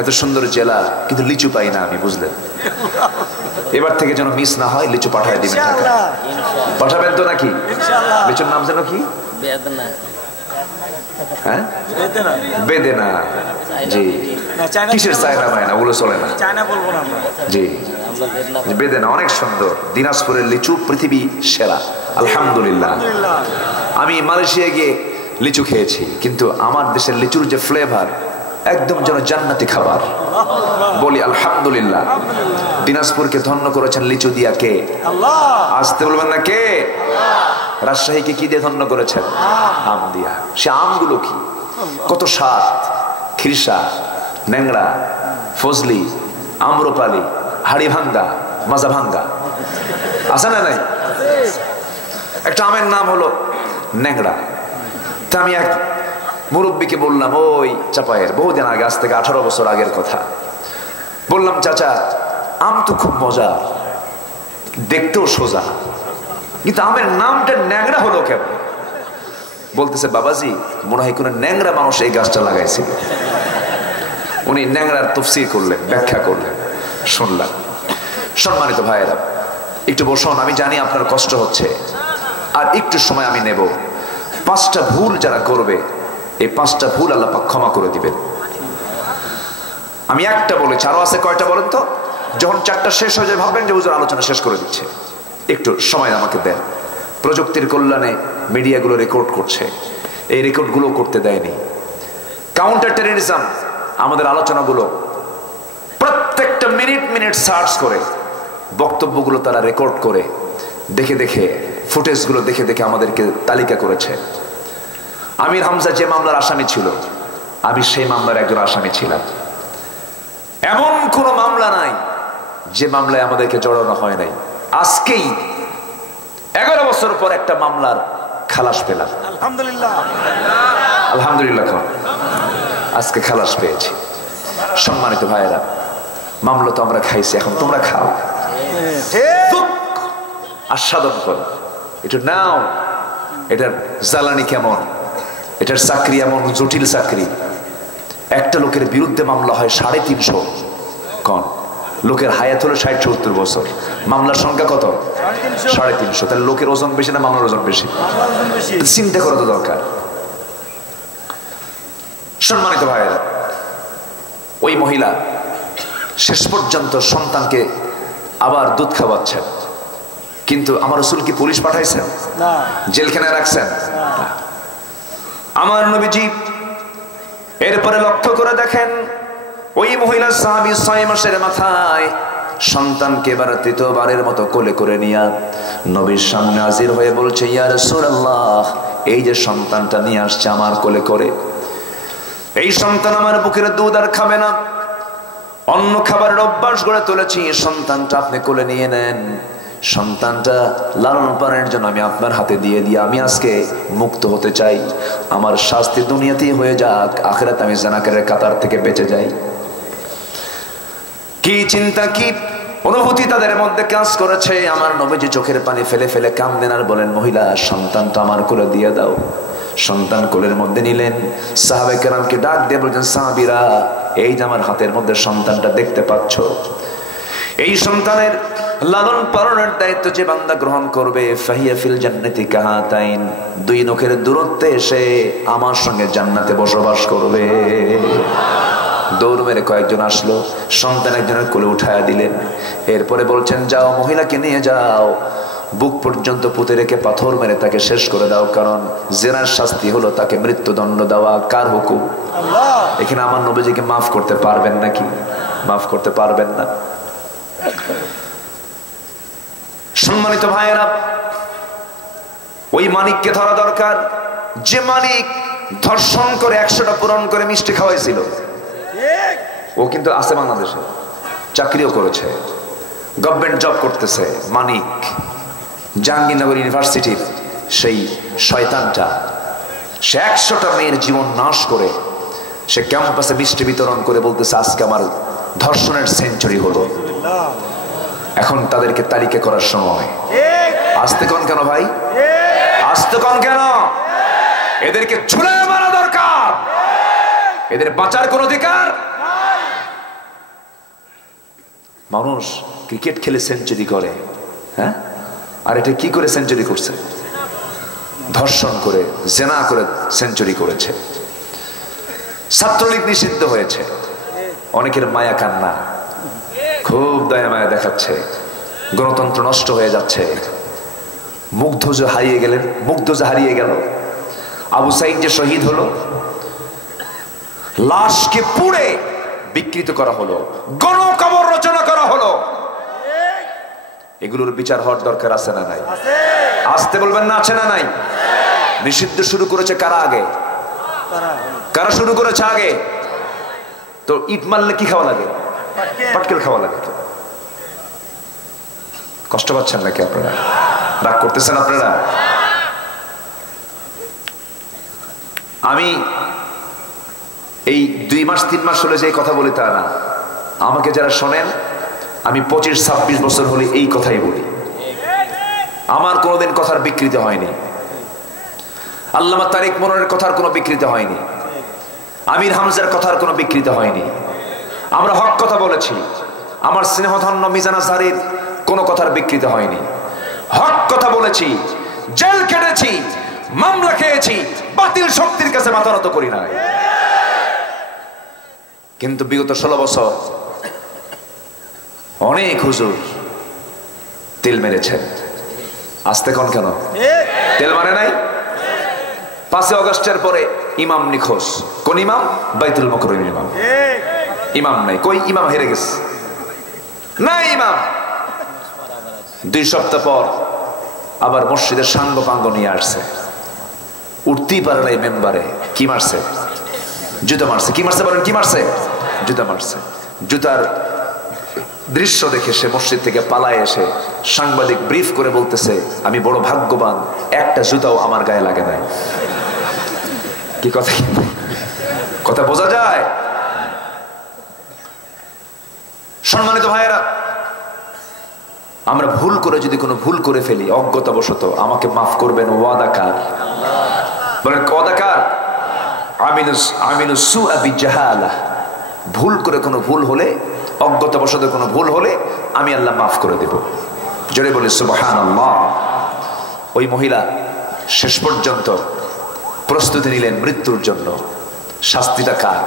এত সুন্দর জেলা, কিন্তু লিচু পাই না আমি, বুঝলেন? এবার থেকে যেন মিস না হয়, লিচু পাঠায় দিবেন, পাঠাবেন তো নাকি? লিচুর নাম যেন কি? হ্যাঁ, বেদেনা। জি, কিসের চায়না পায় না, ওগুলো চলে না। জি, বেদেনা অনেক সুন্দর। দিনাজপুরের লিচু পৃথিবী সেরা, আলহামদুলিল্লাহ। আমি মালয়েশিয়া গিয়ে লিচু খেয়েছি, কিন্তু আমার দেশের লিচুর যে ফ্লেভার, একদম যেন জান্নাতি খাবার, বলি আলহামদুলিল্লাহ। দিনাজপুরকে ধন্য করেছেন লিচু দিয়া কে? আল্লাহ। আসতে বলবেন না কে? রাজশাহীকে কি দিয়ে ধন্য করেছেন? আম দিয়া। সে আমগুলো কি কত স্বাদ! খিরসা, ন্যাংরা, ফজলি, আম্রপালি, হাড়ি ভাঙ্গা, মাজা ভাঙ্গা, আছে না নাই? একটা আমের নাম হলো ন্যাংরা। তা আমি এক মুরব্বীকে বললাম, ওই চাপায়ের, বহুদিন আগে, আজ থেকে 18 বছর আগের কথা, বললাম, চাচা আম তো খুব মজা, দেখতেও সোজা, কিন্তু আমের নামটা ন্যাংরা হলো কেন? বলতেছে, বাবাজি মনে হয় কোন ন্যাংরা মানুষ এই গাছটা লাগাইছিল। উনি ন্যাংরার তাফসীর করলেন, ব্যাখ্যা করলেন, শুনলাম। সম্মানিত ভাইয়েরা, একটু বসুন, আমি জানি আপনার কষ্ট হচ্ছে, আর একটু সময় আমি নেব। 5টা ভুল যারা করবে, এই 5টা ভুল আল্লাহ পাক ক্ষমা করে দিবেন। আমি একটা বলেছি, আরো আছে কয়টা বলেন তো? যখন 4টা শেষ হয়ে যায় ভাববেন যে হুজুর আলোচনা শেষ করে দিচ্ছে, একটু সময় আমাকে দেন। প্রযুক্তির কল্যাণে মিডিয়াগুলো রেকর্ড করছে, এই রেকর্ডগুলো করতে দেয়নি। কাউন্টার টেররিজম, আমাদের আলোচনাগুলো প্রত্যেকটা মিনিট সার্চ করে বক্তব্যগুলো তারা রেকর্ড করে দেখে দেখে, ফুটেজগুলো দেখে দেখে আমাদেরকে তালিকা করেছে। আমির হামজা যে মামলার আসামি ছিল, আমি সেই মামলার একজন আসামি ছিলাম। এমন কোন মামলা নাই যে মামলায় আমাদেরকে জড়ানো হয় নাই। আজকেই 11 বছর পর একটা মামলার খালাস পেলাম, আলহামদুলিল্লাহ। আলহামদুলিল্লাহ, আজকে খালাস পেয়েছি। সম্মানিত ভাইয়েরা, মামলা তো আমরা খাইছি, এখন তোমরা খাও, আস্বাদন করো, একটু নাও। এটার জ্বালানি কেমন, এটার চাকরি এমন জটিল চাকরি। একটা লোকের বিরুদ্ধে মামলা হয় 350 কোন লোকের হায়াত হলো 60-70 বছর, মামলার সংখ্যা কত? 350। তাহলে লোকের ওজন বেশি না মামলার ওজন বেশি? চিন্তা করা তো দরকার। সম্মানিত ভাইয়েরা, ওই মহিলা শেষ পর্যন্ত সন্তানকে আবার দুধ খাওয়াচ্ছেন, কিন্তু আমার রাসূল কি পুলিশ পাঠাইছেন? না। জেলখানায় রাখছেন? না। আমার নবীজি এরপরে লক্ষ্য করে দেখেন, ওই মহিলা সাহাবী 6 মাসের মাথায় সন্তানকে এবার 3য়বারের মতো কোলে করে নিয়ে নবীর সামনে হাজির হয়ে বলছে, ইয়া রাসূলুল্লাহ, এই যে সন্তানটা নিয়ে আসছে আমার কোলে করে, এই সন্তান আমার বুকের দুধ আর খাবে না, অন্য খাবারের অভ্যাস গড়ে তুলেছি, সন্তানটা আপনি কোলে নিয়ে নেন, সন্তানটা লালন পালনের জন্য আমি আপনার হাতে দিয়ে আমি আজকে মুক্ত হতে চাই। আমার শাস্তি দুনিয়াতেই হয়ে যাক, আখিরাতে আমি জানাকারের কাতার থেকে বেঁচে যাই। কি চিন্তা, কি অনুভূতি তাদের মধ্যে কাজ করেছে। আমার নবীজি চোখের পানি ফেলে ফেলে কাঁদলেন আর বলেন, মহিলা সন্তানটা আমার কোলে দিয়ে দাও। সন্তান কোলের মধ্যে নিলেন। সাহাবায়ে কেরামকে ডাক দিয়ে বলছেন, সাহাবীরা, এই যে আমার হাতের মধ্যে সন্তানটা দেখতে পাচ্ছ, এই সন্তানের লালন পালনের দায়িত্ব যে বান্দা গ্রহণ করবে, ফাহিয়া ফিল জান্নাতি কাহাতাইন, দুই নখের দূরত্বে এসে আমার সঙ্গে জান্নাতে বসবাস করবে। দৌড় মেরে কয়েকজন আসলো, সন্তান একজনের কোলে উঠায়া দিলেন। এরপরে বলছেন, যাও মহিলাকে নিয়ে যাও, বুক পর্যন্ত পুঁতে রেখে পাথর মেরে তাকে শেষ করে দাও, কারণ জেনার শাস্তি হলো তাকে মৃত্যুদণ্ড দেওয়া। কার হুকুম? আল্লাহ। এখানে আমার নবীজিকে মাফ করতে পারবেন নাকি? মাফ করতে পারবেন না। সম্মানিত ভাইয়েরা, ওই মানিককে ধরা দরকার, যে মানিক ধর্ষণ করে 100টা পূরণ করে মিষ্টি খাওয়াইছিল। ও কিন্তু আছে বাংলাদেশে, চাকরিও করেছে, গভর্নমেন্ট জব করতেছে। মানিক জাহাঙ্গীরনগর ইউনিভার্সিটির সেই শয়তানটা, সে 100টা মেয়ের জীবন নাশ করে সে ক্যাম্পাসে মিষ্টি বিতরণ করে বলতেছে, আজকে আমার ধর্ষণের সেঞ্চুরি হলো। এখন তাদেরকে তালিকা করার সময়। আসতে কোন কেন ভাই? আসতে কোন কেন? এদেরকে ছুড়ে মারা দরকার। এদের বাঁচার কোন অধিকার? মানুষ ক্রিকেট খেলে সেঞ্চুরি করে, হ্যাঁ? আর এটা কি করে সেঞ্চুরি করছে? ধর্ষণ করে, জেনা করে সেঞ্চুরি করেছে। ছাত্রলীগ নিষিদ্ধ হয়েছে, অনেকের মায়া কান্না, খুব দয়া মায়া দেখাচ্ছে। গণতন্ত্র নষ্ট হয়ে যাচ্ছে। মুগ্ধ যে হারিয়ে গেলেন, মুগ্ধ যে হারিয়ে গেল। আবু সাইদ যে শহীদ হলো, লাশকে পুড়ে বিকৃত করা হলো, গণকবর রচনা করা হলো। এগুলোর বিচার হওয়ার দরকার আছে না নাই? আসতে বলবেন না, আছে না নাই? নিষিদ্ধ শুরু করেছে কারা আগে? কারা শুরু করেছে আগে? তো ইট মারলে কি খাওয়া লাগে? পাটকেল খাওয়া লাগে। তো কষ্ট পাচ্ছেন নাকি আপনারা? রাগ করতেছেন আপনারা? আমি এই 2 মাস 3 মাস হলে যে কথা বলি তা না। আমাকে যারা শোনেন, আমি 25-26 বছর হলে এই কথাই বলি। আমার কোনোদিন কথার বিকৃতি হয়নি। আল্লামা তারিক মনোয়ারের কথার কোনো বিকৃতি হয়নি। আমির হামজার কথার কোনো বিকৃতি হয়নি। আমরা হক কথা বলেছি। আমার স্নেহধন্য মিজান আজহারীর কোনো কথার বিকৃতি হয়নি। হক কথা বলেছি, জেল কেটেছি, মামলা খেয়েছি, বাতিল শক্তির কাছে মাথা নত করি না। কিন্তু বিগত 16 বছর অনেক হুজুর তেল মেরেছেন। আসতে কোন কেন? তেল মারে নাই? 5 আগস্টের পরে ইমাম নিখোঁজ। কোন ইমাম? বাইতুল মুকররম ইমাম। ইমাম নাই। কই ইমাম? হেরে গেছে, নাই ইমাম। 2 সপ্তাহ পর আবার মসজিদের সাঙ্গ পাঙ্গ নিয়ে আসছে, উঠতেই পারে নাই মেম্বারে। কি মারছে? জুতা মারছে। কি মারছে বলেন? কি মারছে? জুতা মারছে। জুতার দৃশ্য দেখে সে মসজিদ থেকে পালায় এসে সাংবাদিক ব্রিফ করে বলতেছে, আমি বড় ভাগ্যবান, একটা জুতাও আমার গায়ে লাগে নাই। কি কথা? কথা বোঝা যায়? সম্মানিত ভাইয়েরা, আমরা ভুল করে যদি কোনো ভুল করে ফেলি অজ্ঞতাবশত, আমাকে মাফ করবেন। ওয়াদাকার বলেন, ওয়াদাকার। আমিনু সুআ বিজাহালা, ভুল করে কোনো ভুল হলে, অজ্ঞতাবশত কোনো ভুল হলে আমি আল্লাহ মাফ করে দেব। জোরে বলে সুবহানাল্লাহ। ওই মহিলা শেষ পর্যন্ত প্রস্তুতি নিলেন মৃত্যুর জন্য। শাস্তিটা কার?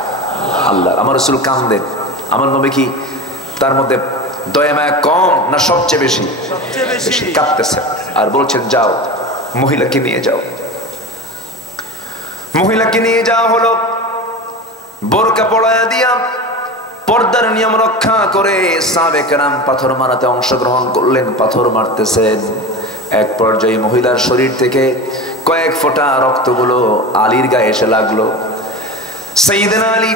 আল্লাহ। আমার রাসূল কাঁদেন। আমার নবী কি তার মধ্যে দয়া মায়া কম না সবচেয়ে বেশি? বেশি কাঁদতেছে আর বলছেন, যাও মহিলাকে নিয়ে যাও। মহিলাকে নিয়ে যাওয়া হলো, বোরকা পড়ায়া দিয়া পর্দার নিয়ম রক্ষা করে সাহাবে কেরাম পাথর মারাতে অংশগ্রহণ করলেন। পাথর মারতেছেন। এক পর্যায়ে মহিলার শরীর থেকে কয়েক ফোঁটা রক্তগুলো আলীর গায়ে এসে লাগলো। সাইয়েদনা আলী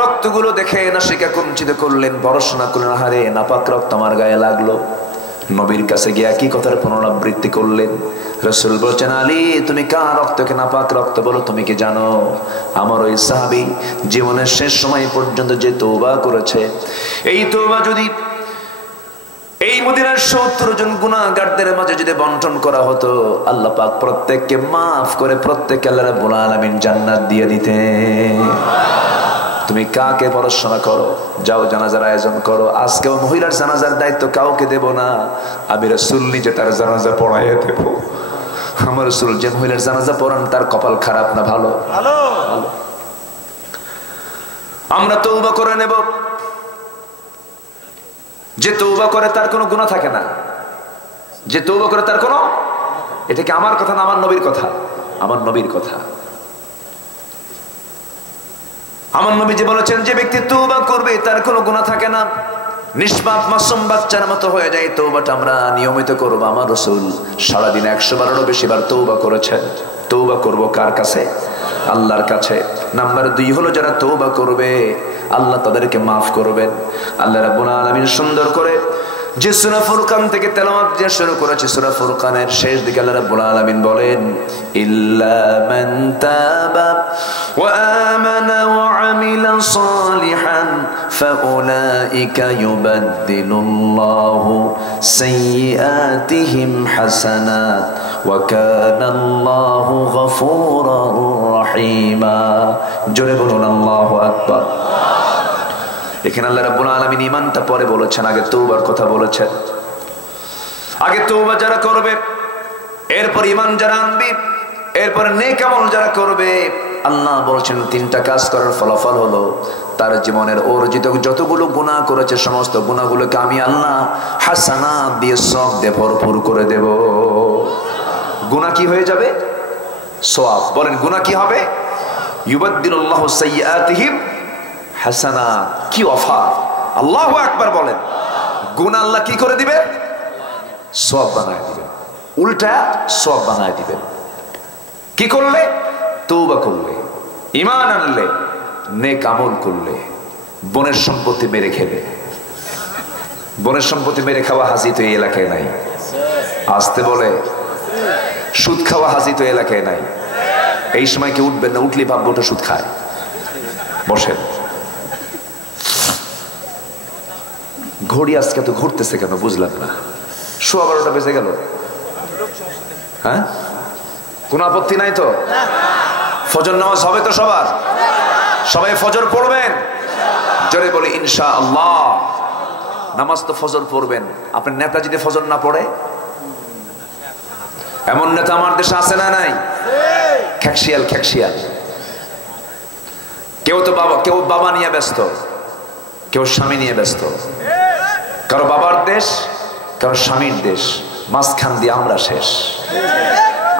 রক্তগুলো দেখে নাসিকা কুঞ্চিত করলেন, পড়াশোনা করলেন, হারে নাপাক রক্ত আমার গায়ে লাগলো। নবীর কাছে গিয়ে একই কথার পুনরাবৃত্তি করলেন। রাসূল বলেন, আলী তুমি কার রক্তকে নাপাক রক্ত বলো, তুমি কি জানো? আমার ওই সাহাবী জীবনের শেষ সময় পর্যন্ত যে তওবা করেছে, এই তওবা যদি এই মদিনার 70 জন গুনাহগারদের মাঝে যদি বন্টন করা হতো, আল্লাহ পাক প্রত্যেককে মাফ করে প্রত্যেককে আল্লাহ রাব্বুল আলামিন জান্নাত দিয়ে দিতেন। তুমি কাকে পড়াশোনা করো, যাও জানাজার আয়োজন করো। আজকেও মহিলার জানাজার দায়িত্ব কাউকে দেব না, আমি রাসূল নিজে তার জানাজা পড়াইয়া দেব। আমার রাসূল যে মহিলার জানাজা পড়ান তার কপাল খারাপ না ভালো? ভালো। আমরা তওবা করে নেব। যে তওবা করে তার কোনো গুনাহ থাকে না, যে তওবা করে তার কোনো, এটা কি আমার কথা না আমার নবীর কথা? আমার নবীর কথা। আমার নবী যে বলেছেন যে ব্যক্তি তওবা করবে তার কোনো গুনাহ থাকে না, নিষ্পাপ মাসুম বাচ্চার মতো হয়ে যায়। তওবাটা আমরা নিয়মিত করব। আমার রাসূল সারাদিন 112 বেশি বার তওবা করেছেন। তওবা করব কার কাছে? আল্লাহর কাছে। নাম্বার 2 হলো যারা তওবা করবে আল্লাহ তাদেরকে মাফ করবেন। আল্লাহ রাব্বুল আলামিন সুন্দর করে যে সূরা ফুরকান থেকে তেলাওয়াত দিয়ে শুরু করেছে, সূরা ফুরকানের শেষ দিকে আল্লাহ রাব্বুল আলামিন বলেন, ইল্লা মান তাবা ওয়া আমানা ওয়া আমিলা সালিহান ফাউলাইকা ইউবাদদিলুল্লাহু সাইয়্যাতিহিম হাসানাত ওয়া কানাল্লাহু গফুরুর রহিমা। জোরে বলুন আল্লাহু আকবার। এখানে আল্লাহ রাব্বুল আলামিন ঈমানটা পরে বলেছেন, আগে তওবার কথা বলেছেন। আগে তওবা যারা করবে, এরপর ঈমান যারা আনবে, এরপর নেক আমল যারা করবে, আল্লাহ বলেছেন 3টা কাজ করার ফলাফল হলো তার জীবনের অর্জিত যতগুলো গুনাহ করেছে সমস্ত গুনাহগুলোকে আমি আল্লাহ হাসানাত দিয়ে সওয়াব দিয়ে ভরপুর করে দেব। গুনাহ কি হয়ে যাবে? সওয়াব। বলেন গুনাহ কি হবে? ইউবাদদিলুল্লাহু সাইয়্যাতিহিম হাসানাত। কি অফার! আল্লাহু আকবার বলেন। গুনাহ আল্লাহ কি করে দিবেন? সওয়াব বানায় দিবেন, উল্টা সওয়াব বানায় দিবেন। কি করলে? তওবা করলে, ঈমান আনলে, নেক আমল করলে। বোনের সম্পত্তি মেরে খেলে, বোনের সম্পত্তি মেরে খাওয়া হাজি তো এই এলাকায় নাই। আসতে বলে সুদ খাওয়া হাজি তো এলাকায় নাই। এই সময় কি উঠবেন না? উঠলে ভাববো ওটা সুদ খায়। বসেন। ঘড়ি আজকে তো ঘুরতেছে কেন বুঝলাম না। 12:15 বেজে গেল। হ্যাঁ, কোন আপত্তি নাই তো? ফজর নামাজ হবে তো সবার? সবাই ফজর পড়বেন? জোরে বলি ইনশাআল্লাহ। নামাজ তো ফজর পড়বেন। আপনার নেতা যদি ফজর না পড়ে, এমন নেতা আমার দেশে আছে না নাই? খ্যাকশিয়াল খ্যাকশিয়াল। কেউ বাবা নিয়ে ব্যস্ত, কেউ স্বামী নিয়ে ব্যস্ত। কারো বাবার দেশ, কারো স্বামীর দেশ, মাঝখান দিয়ে আমরা শেষ।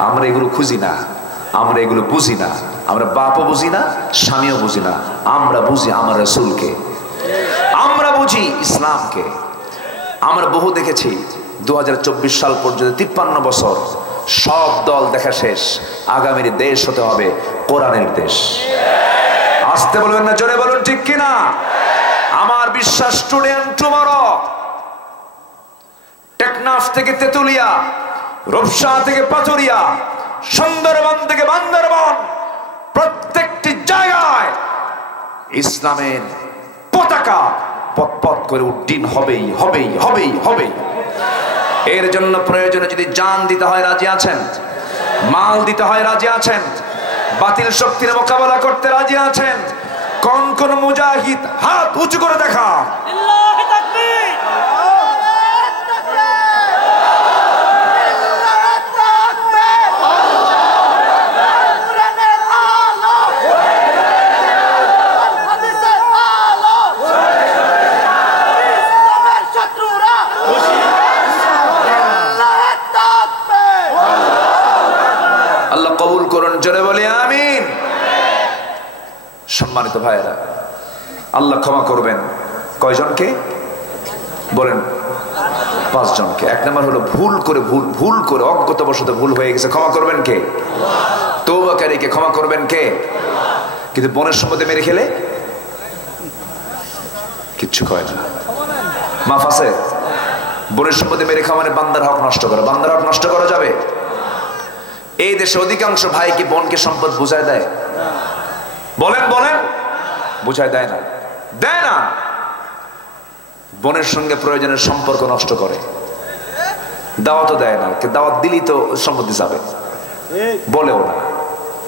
আমরা এগুলো খুঁজি না, আমরা এগুলো বুঝি না। আমরা বাপও বুঝি না, স্বামীও বুঝি না। আমরা বুঝি আমার রাসূলকে, আমরা বুঝি ইসলামকে। আমরা বহু দেখেছি 2024 সাল পর্যন্ত 53 বছর সব দল দেখা শেষ। আগামীর দেশ হতে হবে কোরআনের দেশ। আসতে বলবেন না, জোরে বলুন ঠিক কিনা? আমার বিশ্বাস টুডে এন্ড টুমরো, টেকনাফ থেকে তেতুলিয়া, রূপসা থেকে পাথুরিয়া, সুন্দরবন থেকে বান্দরবন, প্রত্যেকটি জায়গায় ইসলামের পতাকা পথ করে উড্ডীন হবেই হবেই হবেই হবেই। এর জন্য প্রয়োজনে যদি জান দিতে হয় রাজি আছেন, মাল দিতে হয় রাজি আছেন, বাতিল শক্তির মোকাবেলা করতে রাজি আছেন? কোন কোন মুজাহিদ হাত উঁচু করে দেখা? লিল্লাহি তাকবীর। আল্লাহ কবুল করুন, জোরে বলি আমিন। সম্মানিত ভাইয়েরা, আল্লাহ ক্ষমা করবেন কয়জনকে? বলেন 5 জনকে। 1 নম্বর হলো ভুল করে অজ্ঞতাবশত ভুল হয়ে গেছে, ক্ষমা করবেন কে? তওবাকারীকে ক্ষমা করবেন কে? কিন্তু বোনের সম্পত্তি মেরে খেলে কিচ্ছু কয় না, মাফ আছে? বোনের সম্পত্তি মেরে খাওয়া মানে বান্দার হক নষ্ট করা। বান্দার হক নষ্ট করা যাবে? এই দেশে অধিকাংশ ভাই কি বোনকে সম্পদ বুঝায় দেয়? বলেন বলেন, বুঝায় দেয় না, দেয় না। বোনের সঙ্গে প্রয়োজনের সম্পর্ক নষ্ট করে, দাওয়াতও দেয় না। দাওয়াত দিলেই তো সম্পত্তি যাবে, বলেও না,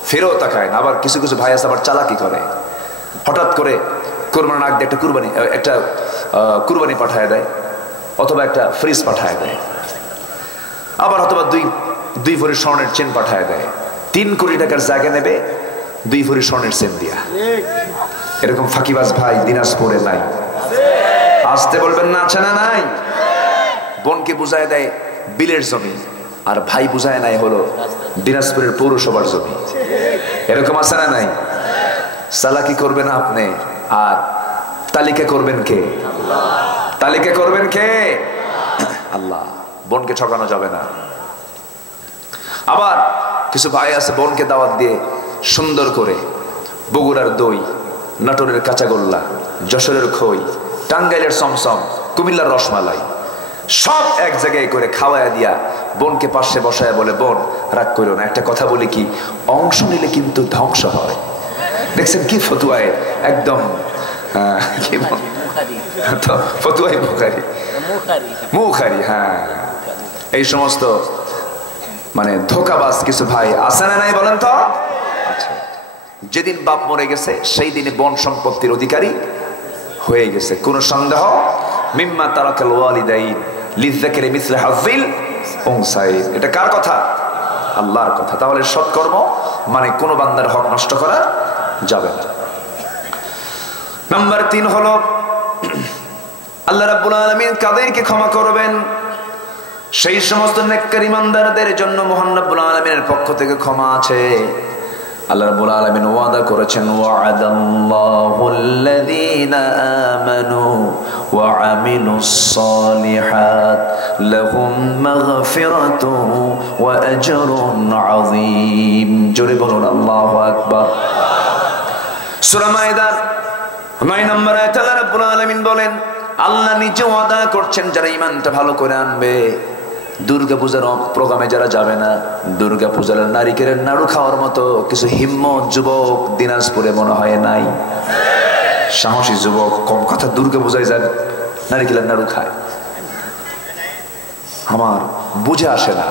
ফেরও তাকায় না। আবার কিছু কিছু ভাই আছে আবার চালাকি করে, হঠাৎ করে কোরবানির আগ দিয়ে একটা কুরবানি পাঠায় দেয়, অথবা একটা ফ্রিজ পাঠায় দেয়, আবার অথবা দুই ভরি স্বর্ণের চেন পাঠায় দেয়। 3 কোটি টাকার জায়গা নেবে 2 ভরি স্বর্ণের চেন দিয়া। এরকম ফাঁকিবাজ ভাই দিনাজপুরে নাই? আসতে বলবেন না, আছে না নাই? বোনকে বুঝায় দেয় বিলের জমি, আর ভাই বুঝায় নাই হলো দিনাজপুরের পৌরসভার জমি। এরকম আছে না নাই? চালাকি করবেন আপনি, আর তালিকা করবেন কে? তালিকা করবেন কে? আল্লাহ। বোনকে ঠকানো যাবে না। আবার কিছু ভাই আছে বোনকে দাওয়াত দিয়ে সুন্দর করে বগুড়ার দই, নাটোরের কাঁচাগোল্লা, যশোরের খই, টাঙ্গাইলের সমসম, কুমিল্লার রসমালাই সব এক জায়গায় করে খাওয়ায়া দিয়া বোনকে পাশে বসায় বলে, বোন রাগ করো না, একটা কথা বলি কি, অংশ নিলে কিন্তু ধ্বংস হয়। দেখছেন কি ফতুয়ায় একদম কি ফতুয়াই মুখারি। হ্যাঁ, এই সমস্ত মানে ধোকাবাজ কিছু ভাই আছে না নাই বলেন তো? আচ্ছা, যেদিন বাপ মরে গেছে সেই দিনে বন সম্পত্তির অধিকারী হয়ে গেছে, কোন সন্দেহ? মিম্মা তারাকাল ওয়ালিদাইন লিযাকারি মিসলু হাযিল উনসাইন। এটা কার কথা? আল্লাহর কথা। তাহলে সৎকর্ম মানে কোন বান্দার হক নষ্ট করা যাবে না। নাম্বার 3 হলো আল্লাহ রাব্বুল আলামিন কাদেরকে ক্ষমা করবেন? সেই সমস্ত নেককার ইমানদারদের জন্য মহান রাব্বুল আলামিনের পক্ষ থেকে ক্ষমা আছে। আল্লাহ রাব্বুল আলামিন ওয়াদা করেছেন, ওয়া'আদাল্লাহুল্লাযীনা আমানু ওয়া আমিলুস সালিহাত লাহুম মাগফিরাতুন ওয়া আজরুন আযীম। জোরে বলুন আল্লাহু আকবার। সূরা মাইদার 9 নম্বর আয়াতে আল্লাহ রাব্বুল আলামিন বলেন, আল্লাহ নিজে ওয়াদা করছেন যারা ঈমানটা ভালো করে আনবে, দুর্গা পূজার প্রোগ্রামে যারা যাবে না, দুর্গা পূজার নারিকেলের নাড়ু খাওয়ার মতো কিছু হিম্মত যুবক দিনাজপুরে মনে হয় নাই। সাহসী যুবক কম কথা দুর্গা পূজায় যান, নারিকেলের নাড়ু খায়। আমার বুঝে আসে না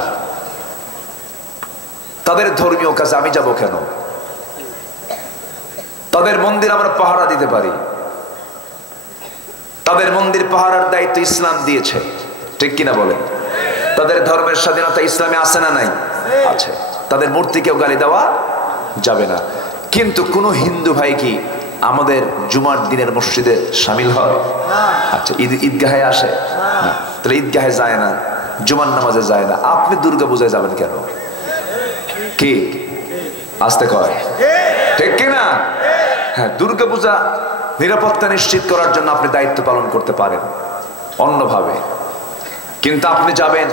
তাদের ধর্মীয় কাজে আমি যাব কেন? তাদের মন্দির আমরা পাহারা দিতে পারি, তাদের মন্দির পাহারার দায়িত্ব ইসলাম দিয়েছে, ঠিক কিনা বলেন? তাদের ধর্মের স্বাধীনতা ইসলামে আছে না নাই? আছে। তাদের মূর্তিকেও গালি দেওয়া যাবে না। কিন্তু কোন হিন্দু ভাই কি আমাদের জুমার দিনের মসজিদে শামিল হয়? আচ্ছা, ঈদগাহে আসে না, তাহলে ঈদগাহে যায় না, জুমার নামাজে যায় না, আপনি দুর্গা পূজায় যাবেন কেন? কি আসতে কয়, ঠিক কিনা? হ্যাঁ, দুর্গা পূজা নিরাপত্তা নিশ্চিত করার জন্য আপনি দায়িত্ব পালন করতে পারেন অন্যভাবে, কিন্তু আপনি যাবেন,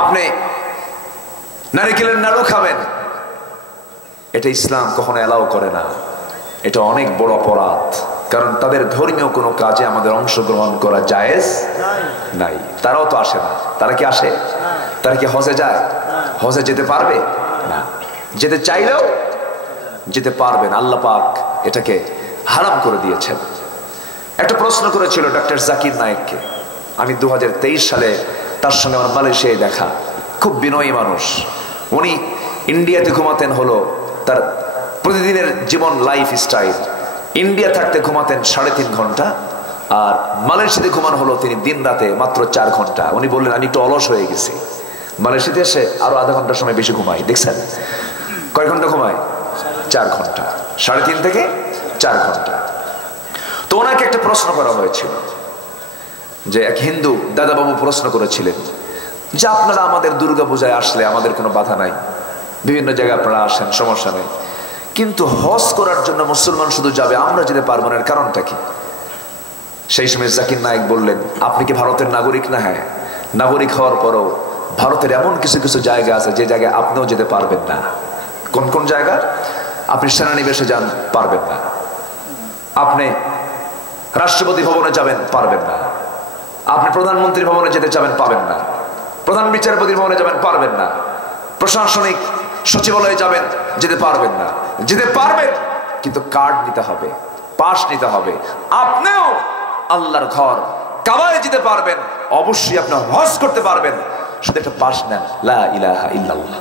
আপনি নারিকেলের নাড়ু খাবেন, এটা ইসলাম কখনো এলাও করে না। এটা অনেক বড় অপরাধ, কারণ তাদের ধর্মীয় কোনো কাজে আমাদের অংশগ্রহণ করা জায়েজ নাই। তারাও তো আসে না। তারা কি আসে? তারা কি হজে যায়? হজে যেতে পারবে না, যেতে চাইলেও যেতে পারবে না। আল্লাহ পাক এটাকে হারাম করে দিয়েছেন। একটা প্রশ্ন করেছিল ডক্টর জাকির নায়েককে, আমি 2023 সালে তার সঙ্গে আমার মালয়েশিয়ায় দেখা। খুব বিনয়ী মানুষ উনি। ইন্ডিয়াতে ঘুমাতেন হলো তার প্রতিদিনের জীবন লাইফ স্টাইল, ইন্ডিয়া থাকতে ঘুমাতেন 3.5 ঘন্টা, আর মালয়েশিয়াতে ঘুমান হলো তিনি দিন রাতে মাত্র 4 ঘন্টা। উনি বললেন আমি একটু অলস হয়ে গেছি, মালয়েশিয়াতে এসে আরো আধা ঘন্টার সময় বেশি ঘুমাই। দেখছেন কয় ঘন্টা ঘুমায়? 4 ঘন্টা, 3.5 থেকে 4 ঘন্টা। তো ওনাকে একটা প্রশ্ন করা হয়েছিল, যে এক হিন্দু দাদাবাবু প্রশ্ন করেছিলেন যে আপনারা আমাদের দুর্গা পূজায় আসলে আমাদের কোনো বাধা নাই, বিভিন্ন জায়গায় আপনারা আসেন, সমস্যা নেই, কিন্তু হজ করার জন্য মুসলমান শুধু যাবে, আমরা যেতে পারবো না, এর কারণটা কি? সেই সময় জাকির নায়েক বললেন, আপনি কি ভারতের নাগরিক না? হ্যাঁ, নাগরিক হওয়ার পরও ভারতের এমন কিছু কিছু জায়গা আছে যে জায়গায় আপনিও যেতে পারবেন না। কোন কোন জায়গা? আপনি সেনানিবাসে যান, পারবেন না। আপনি রাষ্ট্রপতি ভবনে যাবেন, পারবেন না। আপনি প্রধানমন্ত্রী ভবনে যেতে চাবেন, পাবেন না। প্রধান বিচারপতি ভবনে যাবেন, পারবেন না। প্রশাসনিক সচিবালয়ে যাবেন, যেতে পারবেন না। যেতে পারবেন, কিন্তু কার্ড নিতে হবে, পাস নিতে হবে। আপনিও আল্লাহর ঘর কাবায় যেতে পারবেন, অবশ্যই আপনি হজ করতে পারবেন, শুধু একটা পাস নেন, লা ইলাহা ইল্লাল্লাহ।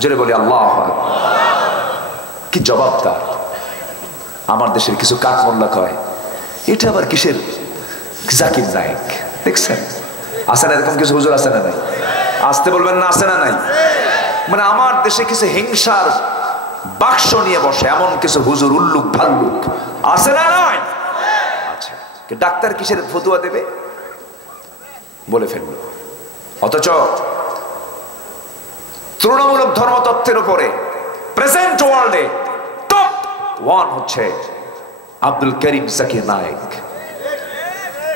জোরে বলি আল্লাহু আকবার। কি জবাবদার। আমার দেশের কিছু কাক মোল্লা কয়, এটা আবার কিসের জাকির নায়েক, দেখছেন? আছে না এরকম কিছু হুজুর? আছে না নাই? আসতে বলবেন না, আছে না নাই? মানে আমার দেশে কিছু হিংসার বাক্স নিয়ে বসে এমন কিছু হুজুর, উল্লুক ভাল্লুক, আছে না নাই? আচ্ছা, ডাক্তার কিসের ফতুয়া দেবে বলে ফেলল। অথচ তুলনামূলক ধর্মতত্ত্বের উপরে প্রেজেন্ট ওয়ার্ল্ডে টপ ওয়ান হচ্ছে আব্দুল করিম জাকির নায়েক।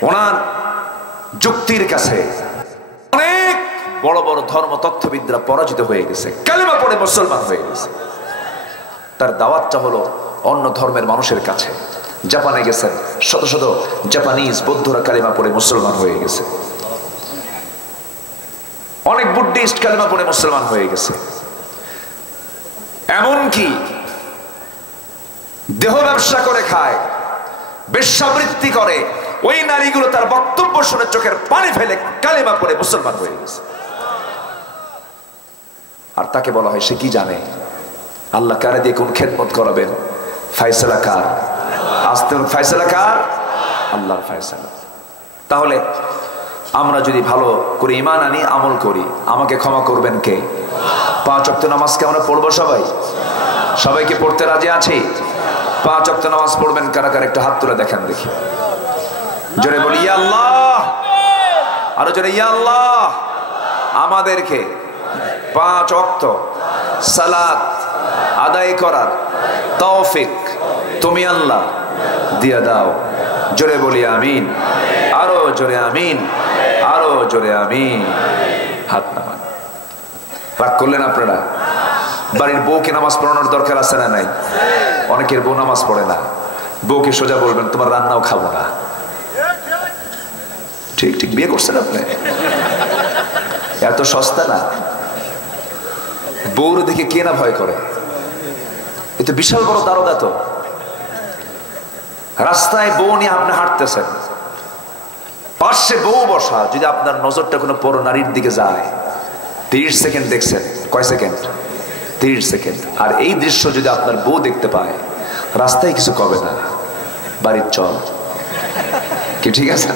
ওনার যুক্তির কাছে অনেক বড় বড় ধর্মতত্ত্ববিদরা পরাজিত হয়ে গেছে, কালেমা পড়ে মুসলমান হয়ে গেছে। তার দাওয়াতটা হলো অন্য ধর্মের মানুষের কাছে। জাপানে গেছেন, শত শত জাপানিজ বৌদ্ধরা কালেমা পড়ে মুসলমান হয়ে গেছে। অনেক বুদ্ধিস্ট কালেমা পড়ে মুসলমান হয়ে গেছে। এমনকি দেহ ব্যবসা করে খায়, বেশ্যাবৃত্তি করে, ওই নারীগুলো তার বক্তব্য শুনে চোখের পানি ফেলে কালেমা পড়ে মুসলমান হয়ে গেছে। আর তাকে বলা হয় সে কি জানে আল্লাহ কারে দিয়ে কোন খেদমত করাবেন? ফয়সালা কার? আসতে ফয়সালা কার? আল্লাহর ফয়সালা। তাহলে আমরা যদি ভালো করে ঈমান আনি, আমল করি, আমাকে ক্ষমা করবেন কে? 5 ওয়াক্ত নামাজকে আমরা পড়বো সবাই? সবাইকে পড়তে রাজি আছি? 5 ওয়াক্ত নামাজ পড়বেন কারা কারা? একটা হাত তুলে দেখেন দেখি। জোরে বলি ইয়া আল্লাহ, আরো জোরে ইয়া আল্লাহ। আমাদেরকে 5 ওয়াক্ত সালাত আদায় করার তৌফিক তুমি আল্লাহ দিয়া দাও। জোরে বলি আমিন, আরো জোরে আমিন, আরো জোরে আমিন। হাত নামান। রাগ করলেন আপনারা? বাড়ির বউকে নামাজ পড়ানোর দরকার আছে না নাই? অনেকের বউ নামাজ পড়ে না। বউকে সোজা বলবেন তোমার রান্নাও খাবো না। ঠিক ঠিক বিয়ে করছেন আপনি? এত সস্তা না। বউর দেখে কে না ভয় করে? এটা বিশাল বড় দারোগা। তো রাস্তায় বউ নিয়ে আপনি হাঁটতেছেন, পাশে বউ বসা, যদি আপনার নজরটা কোনো পর নারীর দিকে যায়, 30 সেকেন্ড দেখছেন। কয় সেকেন্ড? 30 সেকেন্ড। আর এই দৃশ্য যদি আপনার বউ দেখতে পায়, রাস্তায় কিছু কবে না, বাড়ির চল। কি ঠিক আছে?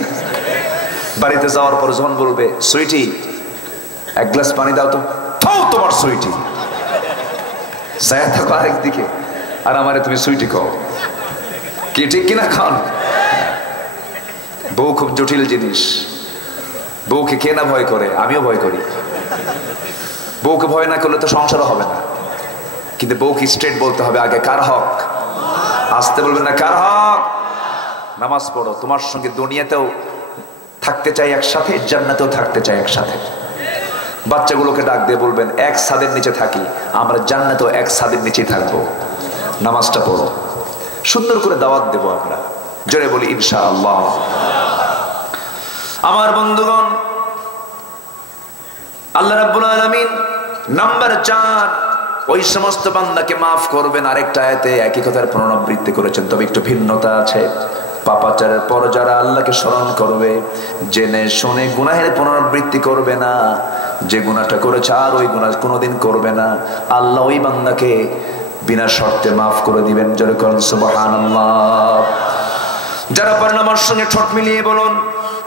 বাড়িতে যাওয়ার পর যখন বলবে সুইটি 1 গ্লাস পানি দাও, তো তোমার সুইটি থাকো আরেক দিকে, আর আমারে তুমি সুইটি কও। কি ঠিক কিনা? খান। বউ খুব জটিল জিনিস। বউকে কে না ভয় করে? আমিও ভয় করি। বউকে ভয় না করলে তো সংসারও হবে না। কিন্তু বউকে স্ট্রেট বলতে হবে আগে কার হক। আসতে বলবেন না, কার হক। নামাজ পড়ো, তোমার সঙ্গে দুনিয়াতেও থাকতে চাই একসাথে, জান্নাতেও থাকতে চাই একসাথে। বাচ্চাগুলোকে ডাক দিয়ে বলবেন এক ছাদের নিচে থাকি, আমরা জান্নাতেও এক ছাদের নিচেই থাকবো। নামাজটা পড়ো, সুন্দর করে দাওয়াত দেবো আমরা। জোরে বলি ইনশাআল্লাহ। আমার বন্ধুগণ, আল্লাহ রাব্বুল আলামিন নাম্বার 4 ওই সমস্ত বান্দাকে মাফ করবেন। আরেকটা আয়াতে একই কথার পুনরাবৃত্তি করেছেন, তবে একটু ভিন্নতা আছে। পাপাচারের পর যারা আল্লাহকে স্মরণ করবে, জেনে শুনে গুনাহের পুনরাবৃত্তি করবে না, যে গুনাহটা করেছে আর ওই গুনাহ কোনোদিন করবে না, আল্লাহ ওই বান্দাকে বিনা শর্তে মাফ করে দিবেন। জোরে করুন সুবহানাল্লাহ। যারা পারেন আমার সঙ্গে ঠোঁট মিলিয়ে বলুন,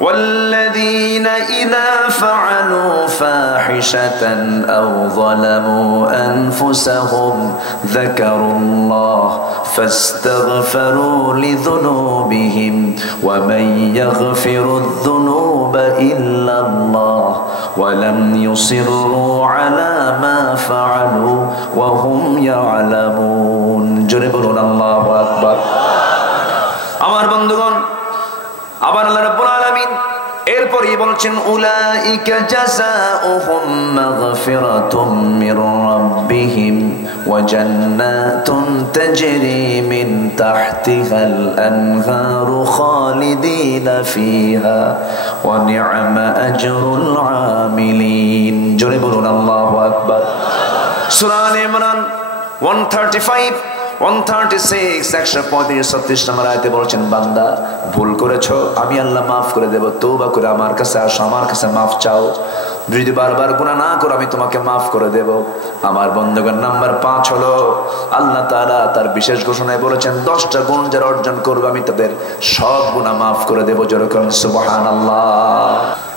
والذين إذا فعلوا فاحشة أو ظلموا أنفسهم ذكروا الله فاستغفروا لذنوبهم ومن يغفر الذنوب إلا الله ولم يصروا على ما فعلوا وهم يعلمون। জোরে বলুন আল্লাহু আকবার। আমার বন্ধুগণ, আবার আল্লাহ রাব্বুল আলামিন এরপরই বলছেন উলাইকা জাযাউহুম মাগফিরাতুম মির রাব্বিহিম وجنات تجري من تحتها الأنهار خالدين فيها ونعم أجر العاملين জোরে বলুন আল্লাহু আকবার। সূরা আলে ইমরান 135 136 135-36 নম্বর আয়াতে বলছেন, বান্দা ভুল করেছো, আমি আল্লাহ মাফ করে দেব। তওবা করে আমার কাছে আসো, আমার কাছে মাফ চাও। যদি বারবার গুনাহ না করো আমি তোমাকে মাফ করে দেব। আমার বন্ধুগণ, নাম্বার 5 হলো আল্লাহ তাআলা তার বিশেষ ঘোষণায় বলেছেন 10টা গুণ যারা অর্জন করবে আমি তাদের সব গুনাহ মাফ করে দেব। জোরে বলুন সুবহানাল্লাহ।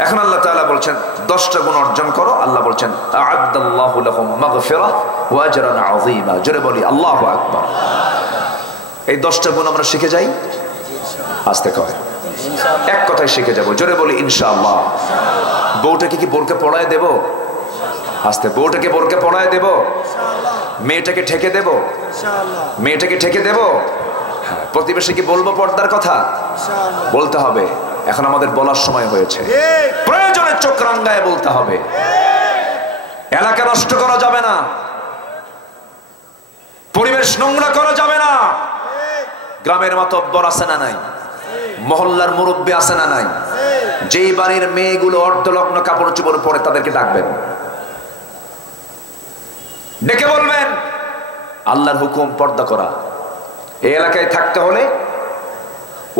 এখন আল্লাহ তাআলা বলছেন 10টা গুণ অর্জন করো। আল্লাহ বলছেন আ'আদাল্লাহু লাহুম মাগফিরাহ ওয়া আজরান আযীমা। জোরে বলি আল্লাহু আকবার। এই 10টা গুণ আমরা শিখে যাই, আস্তে কয় এক কথায় শিখে যাব। জোরে বলি ইনশাআল্লাহ। বউটাকে কি বোরকা পড়ায় দেব? আস্তে। বউটাকে বোরকা পড়ায় দেব? মেয়েটাকে ঠেকে দেব? মেয়েটাকে ঠেকে দেব? হ্যাঁ। প্রতিবেশীকে বলবো পর্দার কথা? বলতে হবে। এখন আমাদের বলার সময় হয়েছে, প্রয়োজনে চোখ রাঙ্গায় বলতে হবে। এলাকা নষ্ট করা যাবে না, পরিবেশ নোংরা করা যাবে না। গ্রামের মাতব্বর আছে না নাই? মহল্লার মুরব্বী আছে না নাই? যেই বাড়ির মেয়েগুলো অর্ধলগ্ন কাপড় চোপড় পরে তাদেরকে ডাকবেন, ডেকে বলবেন আল্লাহর হুকুম পর্দা করা। এই এলাকায় থাকতে হলে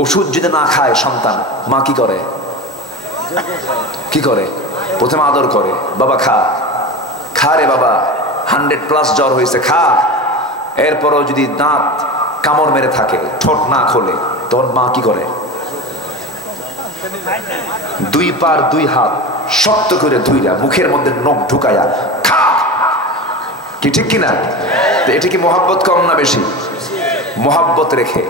ওষুধ যদি না খায় সন্তান, মা কি করে? কি করে? প্রথমে আদর করে, বাবা খা, খা রে বাবা, 100+ জ্বর হয়েছে, খা। এরপরও যদি দাঁত কামড় মেরে থাকে, ঠোঁট না খোলে, তোর মা কি করে? 2 পা 2 হাত শক্ত করে ধুইরা মুখের মধ্যে নখ ঢুকায়া খা। কি ঠিক কিনা? এটা কি মোহাব্বত কম না বেশি? মোহাব্বত রেখে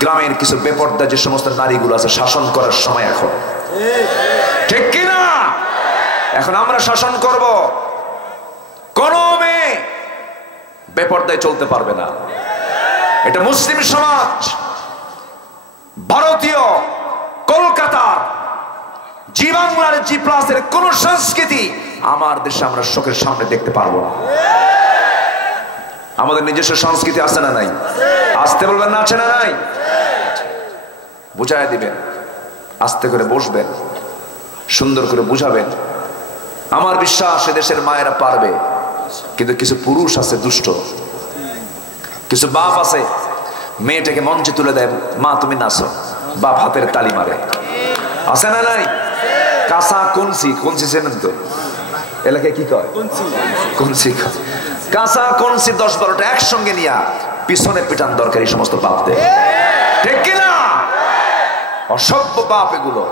গ্রামের কিছু বেপর্দা যে সমস্ত নারীগুলো আছে শাসন করার সময় এখন, ঠিক কিনা? এখন আমরা শাসন করব। কোন মেয়ে বেপর্দায় চলতে পারবে না। এটা মুসলিম সমাজ, ভারতীয়, কলকাতার, জি বাংলার, G+ কোন সংস্কৃতি আমার দেশে আমরা চোখের সামনে দেখতে পারবো না। আমাদের নিজস্ব সংস্কৃতি আছে না নাই? আসতে বলবেন না, আছে না নাই? বুঝায় দিবেন, আস্তে করে বসবেন, সুন্দর করে বুঝাবেন। আমার বিশ্বাস দেশের মায়েরা পারবে। কিন্তু কিছু পুরুষ আছে দুষ্ট, কিছু বাপ আছে মেয়েটাকে মঞ্চে তুলে দেয়, মা তুমি নাচো, বাপ হাতের তালি মারে। আছে না নাই? কাঁচা কনসি, কনসি চেনেন তো? এলাকায় কি কয়? কনসি। কাঁচা কনসি 10-12টা একসঙ্গে নিয়া পিছনে পিটান দরকার এই সমস্ত বাপদের, ঠিক কিনা? অসভ্য বাপ এগুলো।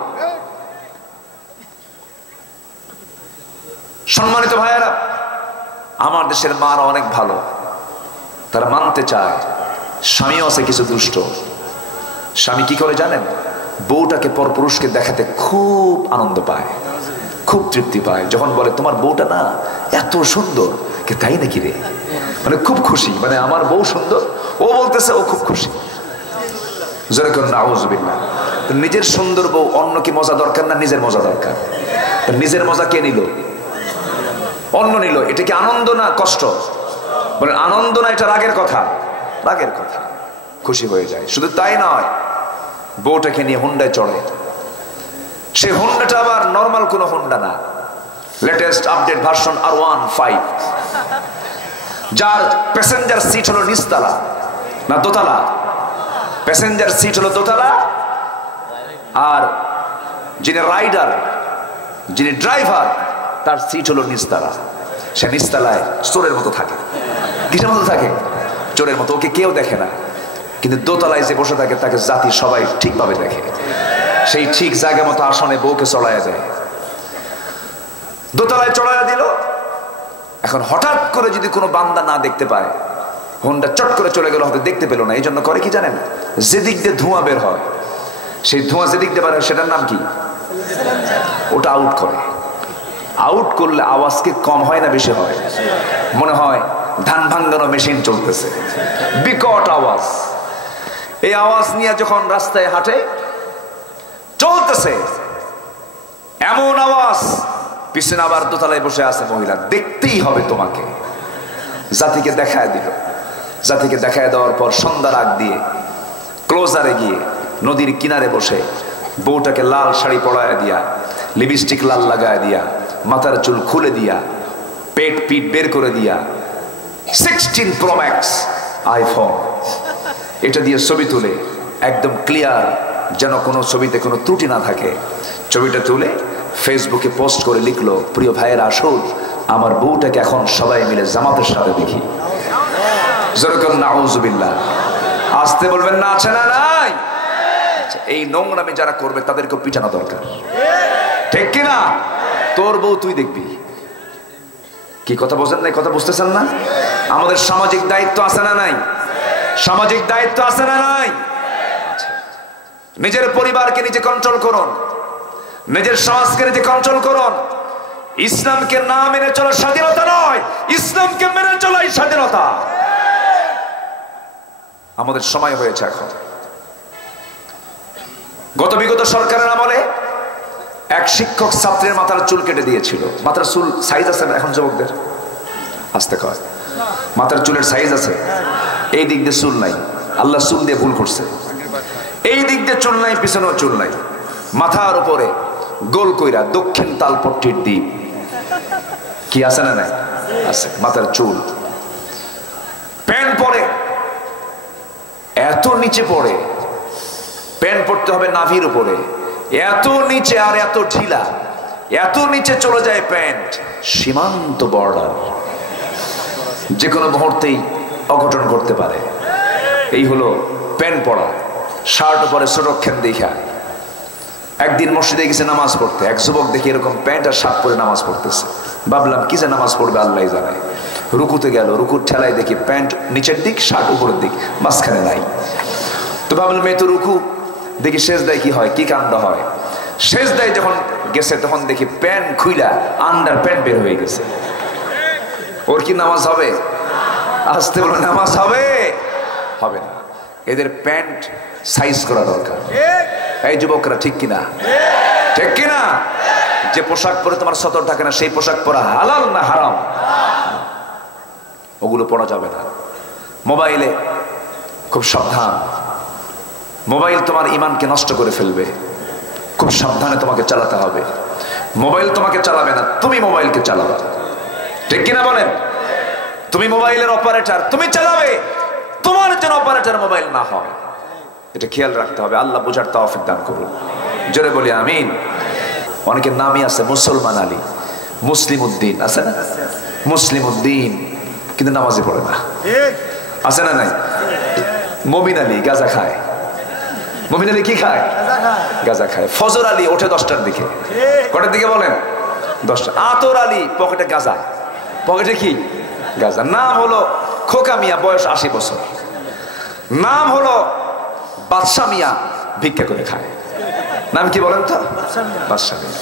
সম্মানিত ভাইয়েরা, আমার দেশের মারা অনেক ভালো, তারা মানতে চায়। স্বামীও আছে কিছু দুষ্ট। স্বামী কি করে জানেন? বউটাকে পরপুরুষকে দেখাতে খুব আনন্দ পায়, খুব তৃপ্তি পায়। যখন বলে তোমার বউটা না এত সুন্দর, কে তাই নাকি রে, মানে খুব খুশি, মানে আমার বউ সুন্দর, ও বলতেছে ও খুব খুশি। নাউযুবিল্লাহ। নিজের সুন্দর বউ, অন্য কি মজা দরকার না নিজের মজা দরকার? নিজের মজা কে নিল? অন্য নিল। এটা কি আনন্দ না কষ্ট? বলে আনন্দ না, এটা রাগের কথা। রাগের কথা। খুশি হয়ে যায়। শুধু তাই নয়, বউটাকে নিয়ে হুন্ডায় চড়ে। সেই হুন্ডাটা আবার নরমাল কোন হুন্ডা না, লেটেস্ট আপডেট ভার্সন R15, যার প্যাসেঞ্জার সিট হলো নিচতলা না দোতলা? প্যাসেঞ্জার সিট হলো দোতলা, আর যিনি রাইডার, যিনি ড্রাইভার, তার সিট হলো নিচতলা। সে নিচতলায় চোরের মতো থাকে। কিসের মতো থাকে? চোরের মতো। ওকে কেউ দেখে না, কিন্তু দোতলায় যে বসে থাকে তাকে জাতি সবাই ঠিকভাবে দেখে। সেই ঠিক জায়গা মতো আসনে বউকে চড়াইয়া দেয়। দোতলায় চড়াইয়া দিল। এখন হঠাৎ করে যদি কোনো বান্দা না দেখতে পায়, হোন্ডা চট করে চলে গেল, হয়তো দেখতে পেল না। এই জন্য করে কি জানেন? যেদিক দিয়ে ধোঁয়া বের হয়, সেই ধোঁয়া যেদিক দিয়ে বের হয় সেটার নাম কি? ওটা আউট করে। আউট করলে আওয়াজ কি কম হয় না বেশি হয়? মনে হয় ধান ভাঙ্গানো মেশিন চলতেছে, বিকট আওয়াজ। এই আওয়াজ নিয়ে যখন রাস্তায় হাঁটে, চলতেছে এমন আওয়াজ, পিছনে আবার দোতলায় বসে আছে মহিলা, দেখতেই হবে তোমাকে। জাতিকে দেখায় দিল। জাতিকে দেখায় দেওয়ার পর সন্ধ্যার আগ দিয়ে ক্লোজারে গিয়ে নদীর কিনারে বসে বউটাকে লাল শাড়ি পরায় দিয়া, লিপস্টিক লাল লাগায় দিয়া, মাথার চুল খুলে দিয়া, পেট পিট বের করে দিয়া 16 Pro Max আইফোন এটা দিয়ে ছবি তুলে একদম ক্লিয়ার, যেন কোনো ছবিতে কোনো ত্রুটি না থাকে, ছবিটা তুলে ফেসবুকে পোস্ট করে লিখলো, প্রিয় ভাইয়েরা আসুন আমার বউটাকে এখন সবাই মিলে জামাতের সাথে দেখি। যেরকম নাউজুবিল্লাহ, আসতে বলবেন না, আছে না নাই? এই নোংরামি যারা করবে তাদেরকে পিটানো দরকার, ঠিক কিনা? তোর বউ তুই দেখবি। কি কথা বোঝেন না? কথা বুঝতেছেন না? আমাদের সামাজিক দায়িত্ব আছে না নাই? সামাজিক দায়িত্ব আছে না নাই? নিজের পরিবারকে নিজে কন্ট্রোল করুন, নিজের সমাজকে নিজে কন্ট্রোল করুন। ইসলামকে না মেনে চলা স্বাধীনতা নয়, ইসলামকে মেনে চলাই স্বাধীনতা। আমাদের সময় হয়েছে এখন। বিগত সরকারের আমলে এক শিক্ষক ছাত্রের মাথার চুল কেটে দিয়েছিল। মাথার চুল সাইজ আছে এখন যুবকদের? আসতে কয় মাথার চুলের সাইজ আছে, এই দিক দিয়ে চুল নাই, আল্লাহ চুল দিয়ে ভুল করছে। এই দিক দিয়ে চুল নাই, পিছনেও চুল নাই, মাথার উপরে গোল কইরা দক্ষিণ তালপট্টির দ্বীপ কি আছে না নাই? আছে। মাথার চুল, প্যান্ট পরে এত নিচে পড়ে, প্যান্ট পড়তে হবে নাভির উপরে, এত নিচে আর এত ঢিলা, এত নিচে চলে যায় প্যান্ট, সীমান্ত বর্ডার, যে কোনো মুহূর্তেই অঘটন করতে পারে। এই হলো প্যান্ট পরা। শার্ট পরে সুরক্ষেন দেখা একদিন মসজিদে গেছে নামাজ পড়তে, এক যুবক দেখি এরকম প্যান্ট আর শার্ট পরে নামাজ পড়তেছে। ভাবলাম কি যে নামাজ পড়বে আল্লাহ জানে। রুকুতে গেল, রুকুর ঠেলায় দেখি প্যান্ট নিচের দিক, শার্ট উপরের দিক, মাঝখানে নাই। তো ভাবলাম এই তো রুকু, দেখি শেষ দেয় কি হয়, কি কাণ্ড হয়। শেষ দেয় যখন গেছে তখন দেখি প্যান্ট খুইলা আন্ডার প্যান্ট বের হয়ে গেছে। ওর কি নামাজ হবে? আসতে বলো, নামাজ হবে? হবে না। এদের প্যান্ট সাইজ করা দরকার। এই যুবকরা, ঠিক কিনা? ঠিক কিনা? যে পোশাক পরে তোমার সতর থাকে না, সেই পোশাক পরা হালাল না হারাম? ওগুলো পরা যাবে না। মোবাইলে খুব সাবধান, মোবাইল তোমার ইমানকে নষ্ট করে ফেলবে। খুব সাবধানে তোমাকে চালাতে হবে। মোবাইল তোমাকে চালাবে না, তুমি মোবাইলকে চালাবে, ঠিক কিনা বলেন? তুমি মোবাইলের অপারেটর, তুমি চালাবে, তোমার যেন অপারেটর মোবাইল না হয়, এটা খেয়াল রাখতে হবে। আল্লাহ বুঝার তৌফিক দান করুন, জোরে বলি আমিন। অনেকের নামই আছে মুসলমান আলী, মুসলিম উদ্দিন, আছে না? মুসলিম উদ্দিন, কিন্তু নামাজে পড়ে না, আছে না নাই? মমিন আলী গাঁজা খায়। মমিন আলী কি খায়? গাঁজা খায়। ফজর আলী ওঠে 10টার দিকে। কটার দিকে বলেন? 10টা। আতর আলী পকেটে গাঁজা, পকেটে কি? গাঁজা। নাম হলো খোকা মিয়া, বয়স 80 বছর। নাম হলো বাদশা মিয়া, ভিক্ষা করে খায়। নাম কি বলেন তো? বাদশা মিয়া।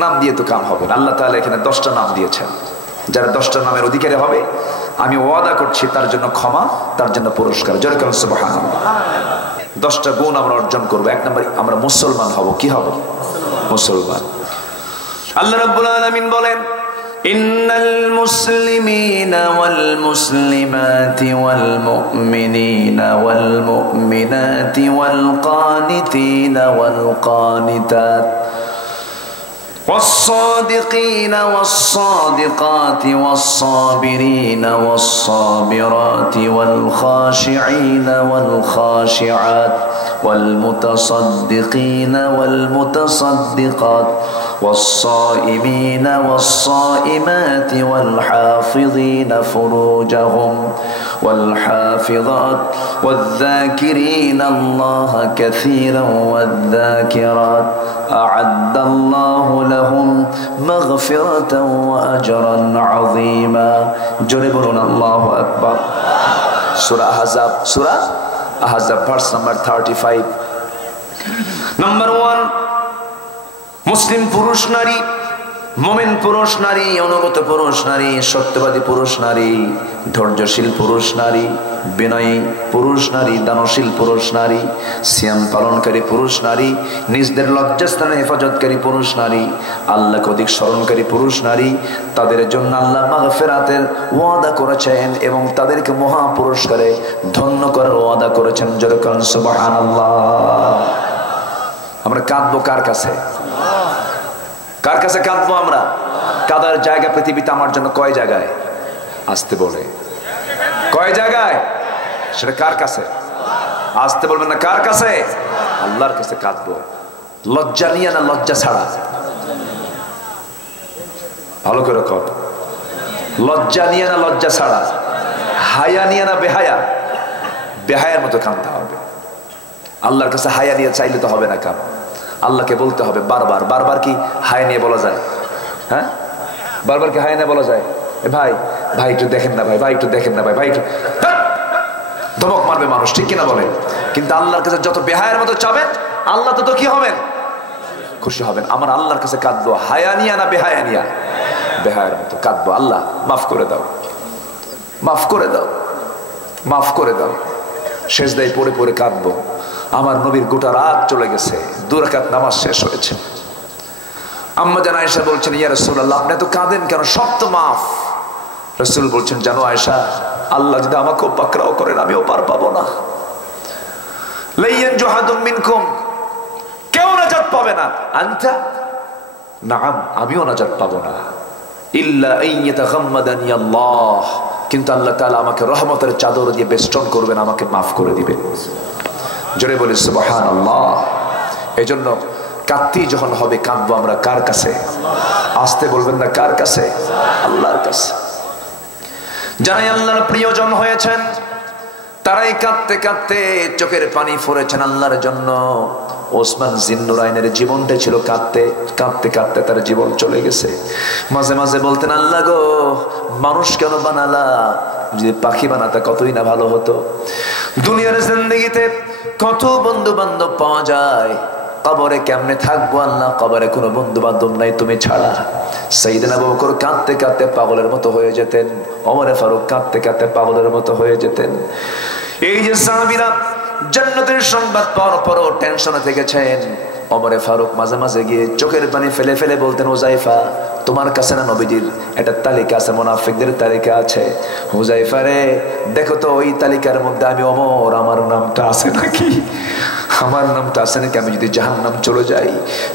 নাম দিয়ে তো কাম হবে না। আল্লাহ তাআলা এখানে 10টা নাম দিয়েছেন। যারা 10টা নামের অধিকারী হবে, আমি ওয়াদা করছি তার জন্য ক্ষমা, তার জন্য পুরস্কার। জোরে বলুন সুবহানাল্লাহ। 10টা গুণ আমরা অর্জন করবো। 1 নম্বর, আমরা মুসলমান হব। কি হব? মুসলমান। আল্লাহ রাব্বুল আলামিন বলেন, ইন্নাল মুসলিমিনা ওয়াল মুসলিমাতি ওয়াল মুমিনিনা ওয়াল মুমিনাতি ওয়াল কানিতিনা ওয়াল কানিতাত والصادقين والصادقات والصابرين والصابرات والخاشعين والخاشعات والمتصدقين والمتصدقات والصائمين والصائمات والحافظين فروجهم والحافظات والذاكرين الله كثيرا والذاكرات أعد الله لهم مغفرة وأجرا عظيما. جربون الله أكبر. سورة أحزاب، سورة أحزاب verse number 35. Number 1, মুসলিম পুরুষ নারী মুমিন পুরুষ নারী, অনুগত পুরুষ নারী, সত্যবাদী পুরুষ নারী, ধৈর্যশীল পুরুষ নারী, বিনয়ী পুরুষ নারী, দানশীল পুরুষ নারী, সিয়াম পালনকারী পুরুষ নারী, নিজদের লজ্জাস্থানে হেফাজতকারী পুরুষ নারী, আল্লাহকে অধিক স্মরণকারী পুরুষ নারী, তাদের জন্য আল্লাহ মাগফিরাতের ওয়াদা করেছেন এবং তাদেরকে মহা পুরস্কারে ধন্য করার ওয়াদা করেছেন। জোরে বলেন সুবহানাল্লাহ। আমরা কাঁদবো কার কাছে? কার কাছে কাঁদবো আমরা? কাদার জায়গা পৃথিবীতে আমার জন্য কয় জায়গায়? আসতে বলে কয় জায়গায়? সেটা কার কাছে? আসতে বলবেন না, কার কাছে? আল্লাহর কাছে কাঁদবো। লজ্জা নিয়ে না লজ্জা ছাড়া? ভালো করে কর। লজ্জা নিয়ে না লজ্জা ছাড়া? হায়া নিয়ে না বেহায়া? বেহায়ার মতো কাঁদতে হবে। আল্লাহর কাছে হায়া নিয়ে চাইলে তো হবে না কাম। আল্লাহকে বলতে হবে বারবার। বারবার কি হায় নিয়ে বলা যায়? হ্যাঁ, বারবার কি হায় নিয়ে বলা যায়? ভাই ভাই একটু দেখেন না, ভাই ভাই একটু দেখেন না, ভাই ভাই একটু, ধমক মারবে মানুষ, ঠিক কিনা বলে? কিন্তু আল্লাহর কাছে যত বেহায়ের মতো চাবেন, আল্লাহ তো কি হবেন? খুশি হবেন। আমার আল্লাহর কাছে কাঁদবো হায়া নিয়া না বেহায়া নিয়া? বেহায়ের মতো কাঁদবো। আল্লাহ মাফ করে দাও, মাফ করে দাও, মাফ করে দাও। সেজদায় পড়ে পড়ে কাঁদবো। আমার নবীর গোটা রাত চলে গেছে, 2 রাকাত নামাজ শেষ হয়েছে। আম্মা জান আয়েশা বলছেন, ইয়া রাসূলুল্লাহ আপনি তো কাঁদেন কেন? সব তো মাফ। রাসূল বলছেন, জানো আয়েশা, আল্লাহ যদি আমাকেও পাকড়াও করেন আমিও পার পাবো না। লাইয়ানজু আহাদুম মিনকুম, কেউ নাজাত পাবে না। আনতা, নাম, আমিও নাজাত পাবো না। ইল্লা আইয়াতাগাম্মাদানি আল্লাহ, কিন্তু আল্লাহ তাআলা আমাকে রহমতের চাদর দিয়ে বেষ্টন করবেন, আমাকে মাফ করে দিবেন। জোরে বলি সুবহানাল্লাহ। এজন্য কাঁদতেই যখন হবে কাঁদবো আমরা কার কাছে? আসতে বলবেন না, কার কাছে? আল্লাহর কাছে। যারাই আল্লাহর প্রিয়জন হয়েছেন তারাই কাঁদতে কাঁদতে চোখের পানি ফোরেছেন আল্লাহর জন্য। ওসমান জিন্নুরাইনের জীবনটা ছিল কাঁদতে কাঁদতে কাঁদতে তার জীবন চলে গেছে। মাঝে মাঝে বলতেন, আল্লাহ গো, মানুষ কেন বানালা? যদি পাখি বানাতে কতই না ভালো হতো। দুনিয়ার জিন্দেগিতে কত বন্ধু বান্ধব পাওয়া যায়, কবরে কেমনে থাকবো আল্লাহ? কবরে কোনো বন্ধু বান্ধব নাই তুমি ছাড়া। সাইয়েদনা আবু বকর কাঁদতে কাঁদতে পাগলের মতো হয়ে যেতেন। ওমরে ফারুক কাঁদতে কাঁদতে পাগলের মতো হয়ে যেতেন। এই যে সাহাবীরা জান্নাতের সংবাদ পাওয়ার পরও টেনশনে থেকেছেন, ওমরে ফারুক মাঝে মাঝে গিয়ে চোখের পানি ফেলে ফেলে বলতেন, হুযায়ফা তোমার কাছে না নবীজির একটা তালিকা আছে, মুনাফিকদের তালিকা আছে। হুযায়ফা রে, দেখো তো ওই তালিকার মধ্যে আমি ওমর, আমার নামটা আছে নাকি? আমার নামটা আছে নাকি? আমি যদি জাহান্নাম চলে যাই।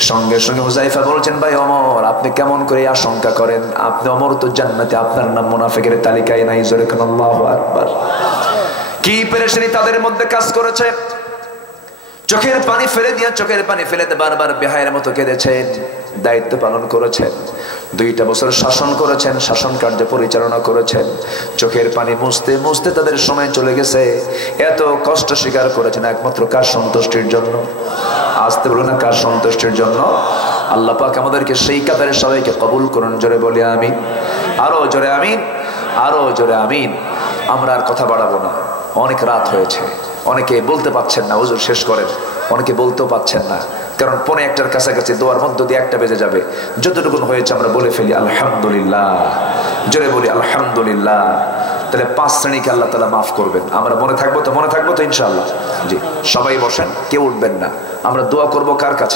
সঙ্গে সঙ্গে হুযায়ফা বলছেন, ভাই ওমর, আপনি কেমন করে আশঙ্কা করেন? আপনি ওমর তো জান্নাতে, আপনার নাম মুনাফিকের তালিকায় নাই। জোরে কোন আল্লাহু আকবার। কি পেরেশানি তাদের মধ্যে কাজ করেছে! চোখের পানি ফেলে দিয়ে চোখের পানি ফেলে বারবার বেহায়ের মতো কেঁদেছেন। দায়িত্ব পালন করেছেন, 2টা বছর শাসন করেছেন, শাসন কার্য পরিচালনা করেছেন। চোখের পানি মুছতে মুছতে তাদের সময় চলে গেছে। এত কষ্ট স্বীকার করেছেন একমাত্র কার সন্তুষ্টির জন্য? আসতে বলো না, কার সন্তুষ্টির জন্য? আল্লাহ পাক আমাদেরকে সেই কাতারে সবাইকে কবুল করুন। জোরে বলি আমিন। আরো জোরে আমিন, আরো জোরে আমিন। আমরা আর কথা বাড়াবো না, অনেক রাত হয়েছে। অনেকে বলতে পাচ্ছেন না, হুজুর শেষ করেন। অনেকে বলতেও পাচ্ছেন না, কারণ 1:45-র কাছাকাছি দোয়ার মধ্য দিয়ে 1টা বেজে যাবে। যতটুকু হয়েছে আমরা বলে ফেলি আলহামদুলিল্লাহ। জোরে বলি আলহামদুলিল্লাহ। তাহলে 5 শ্রেণীকে আল্লাহ তাআলা মাফ করবেন। আমরা মনে থাকবো তো? মনে থাকবো তো ইনশাআল্লাহ। জি, সবাই বসেন, কেউ উঠবেন না। আমরা দোয়া করব কার কাছে?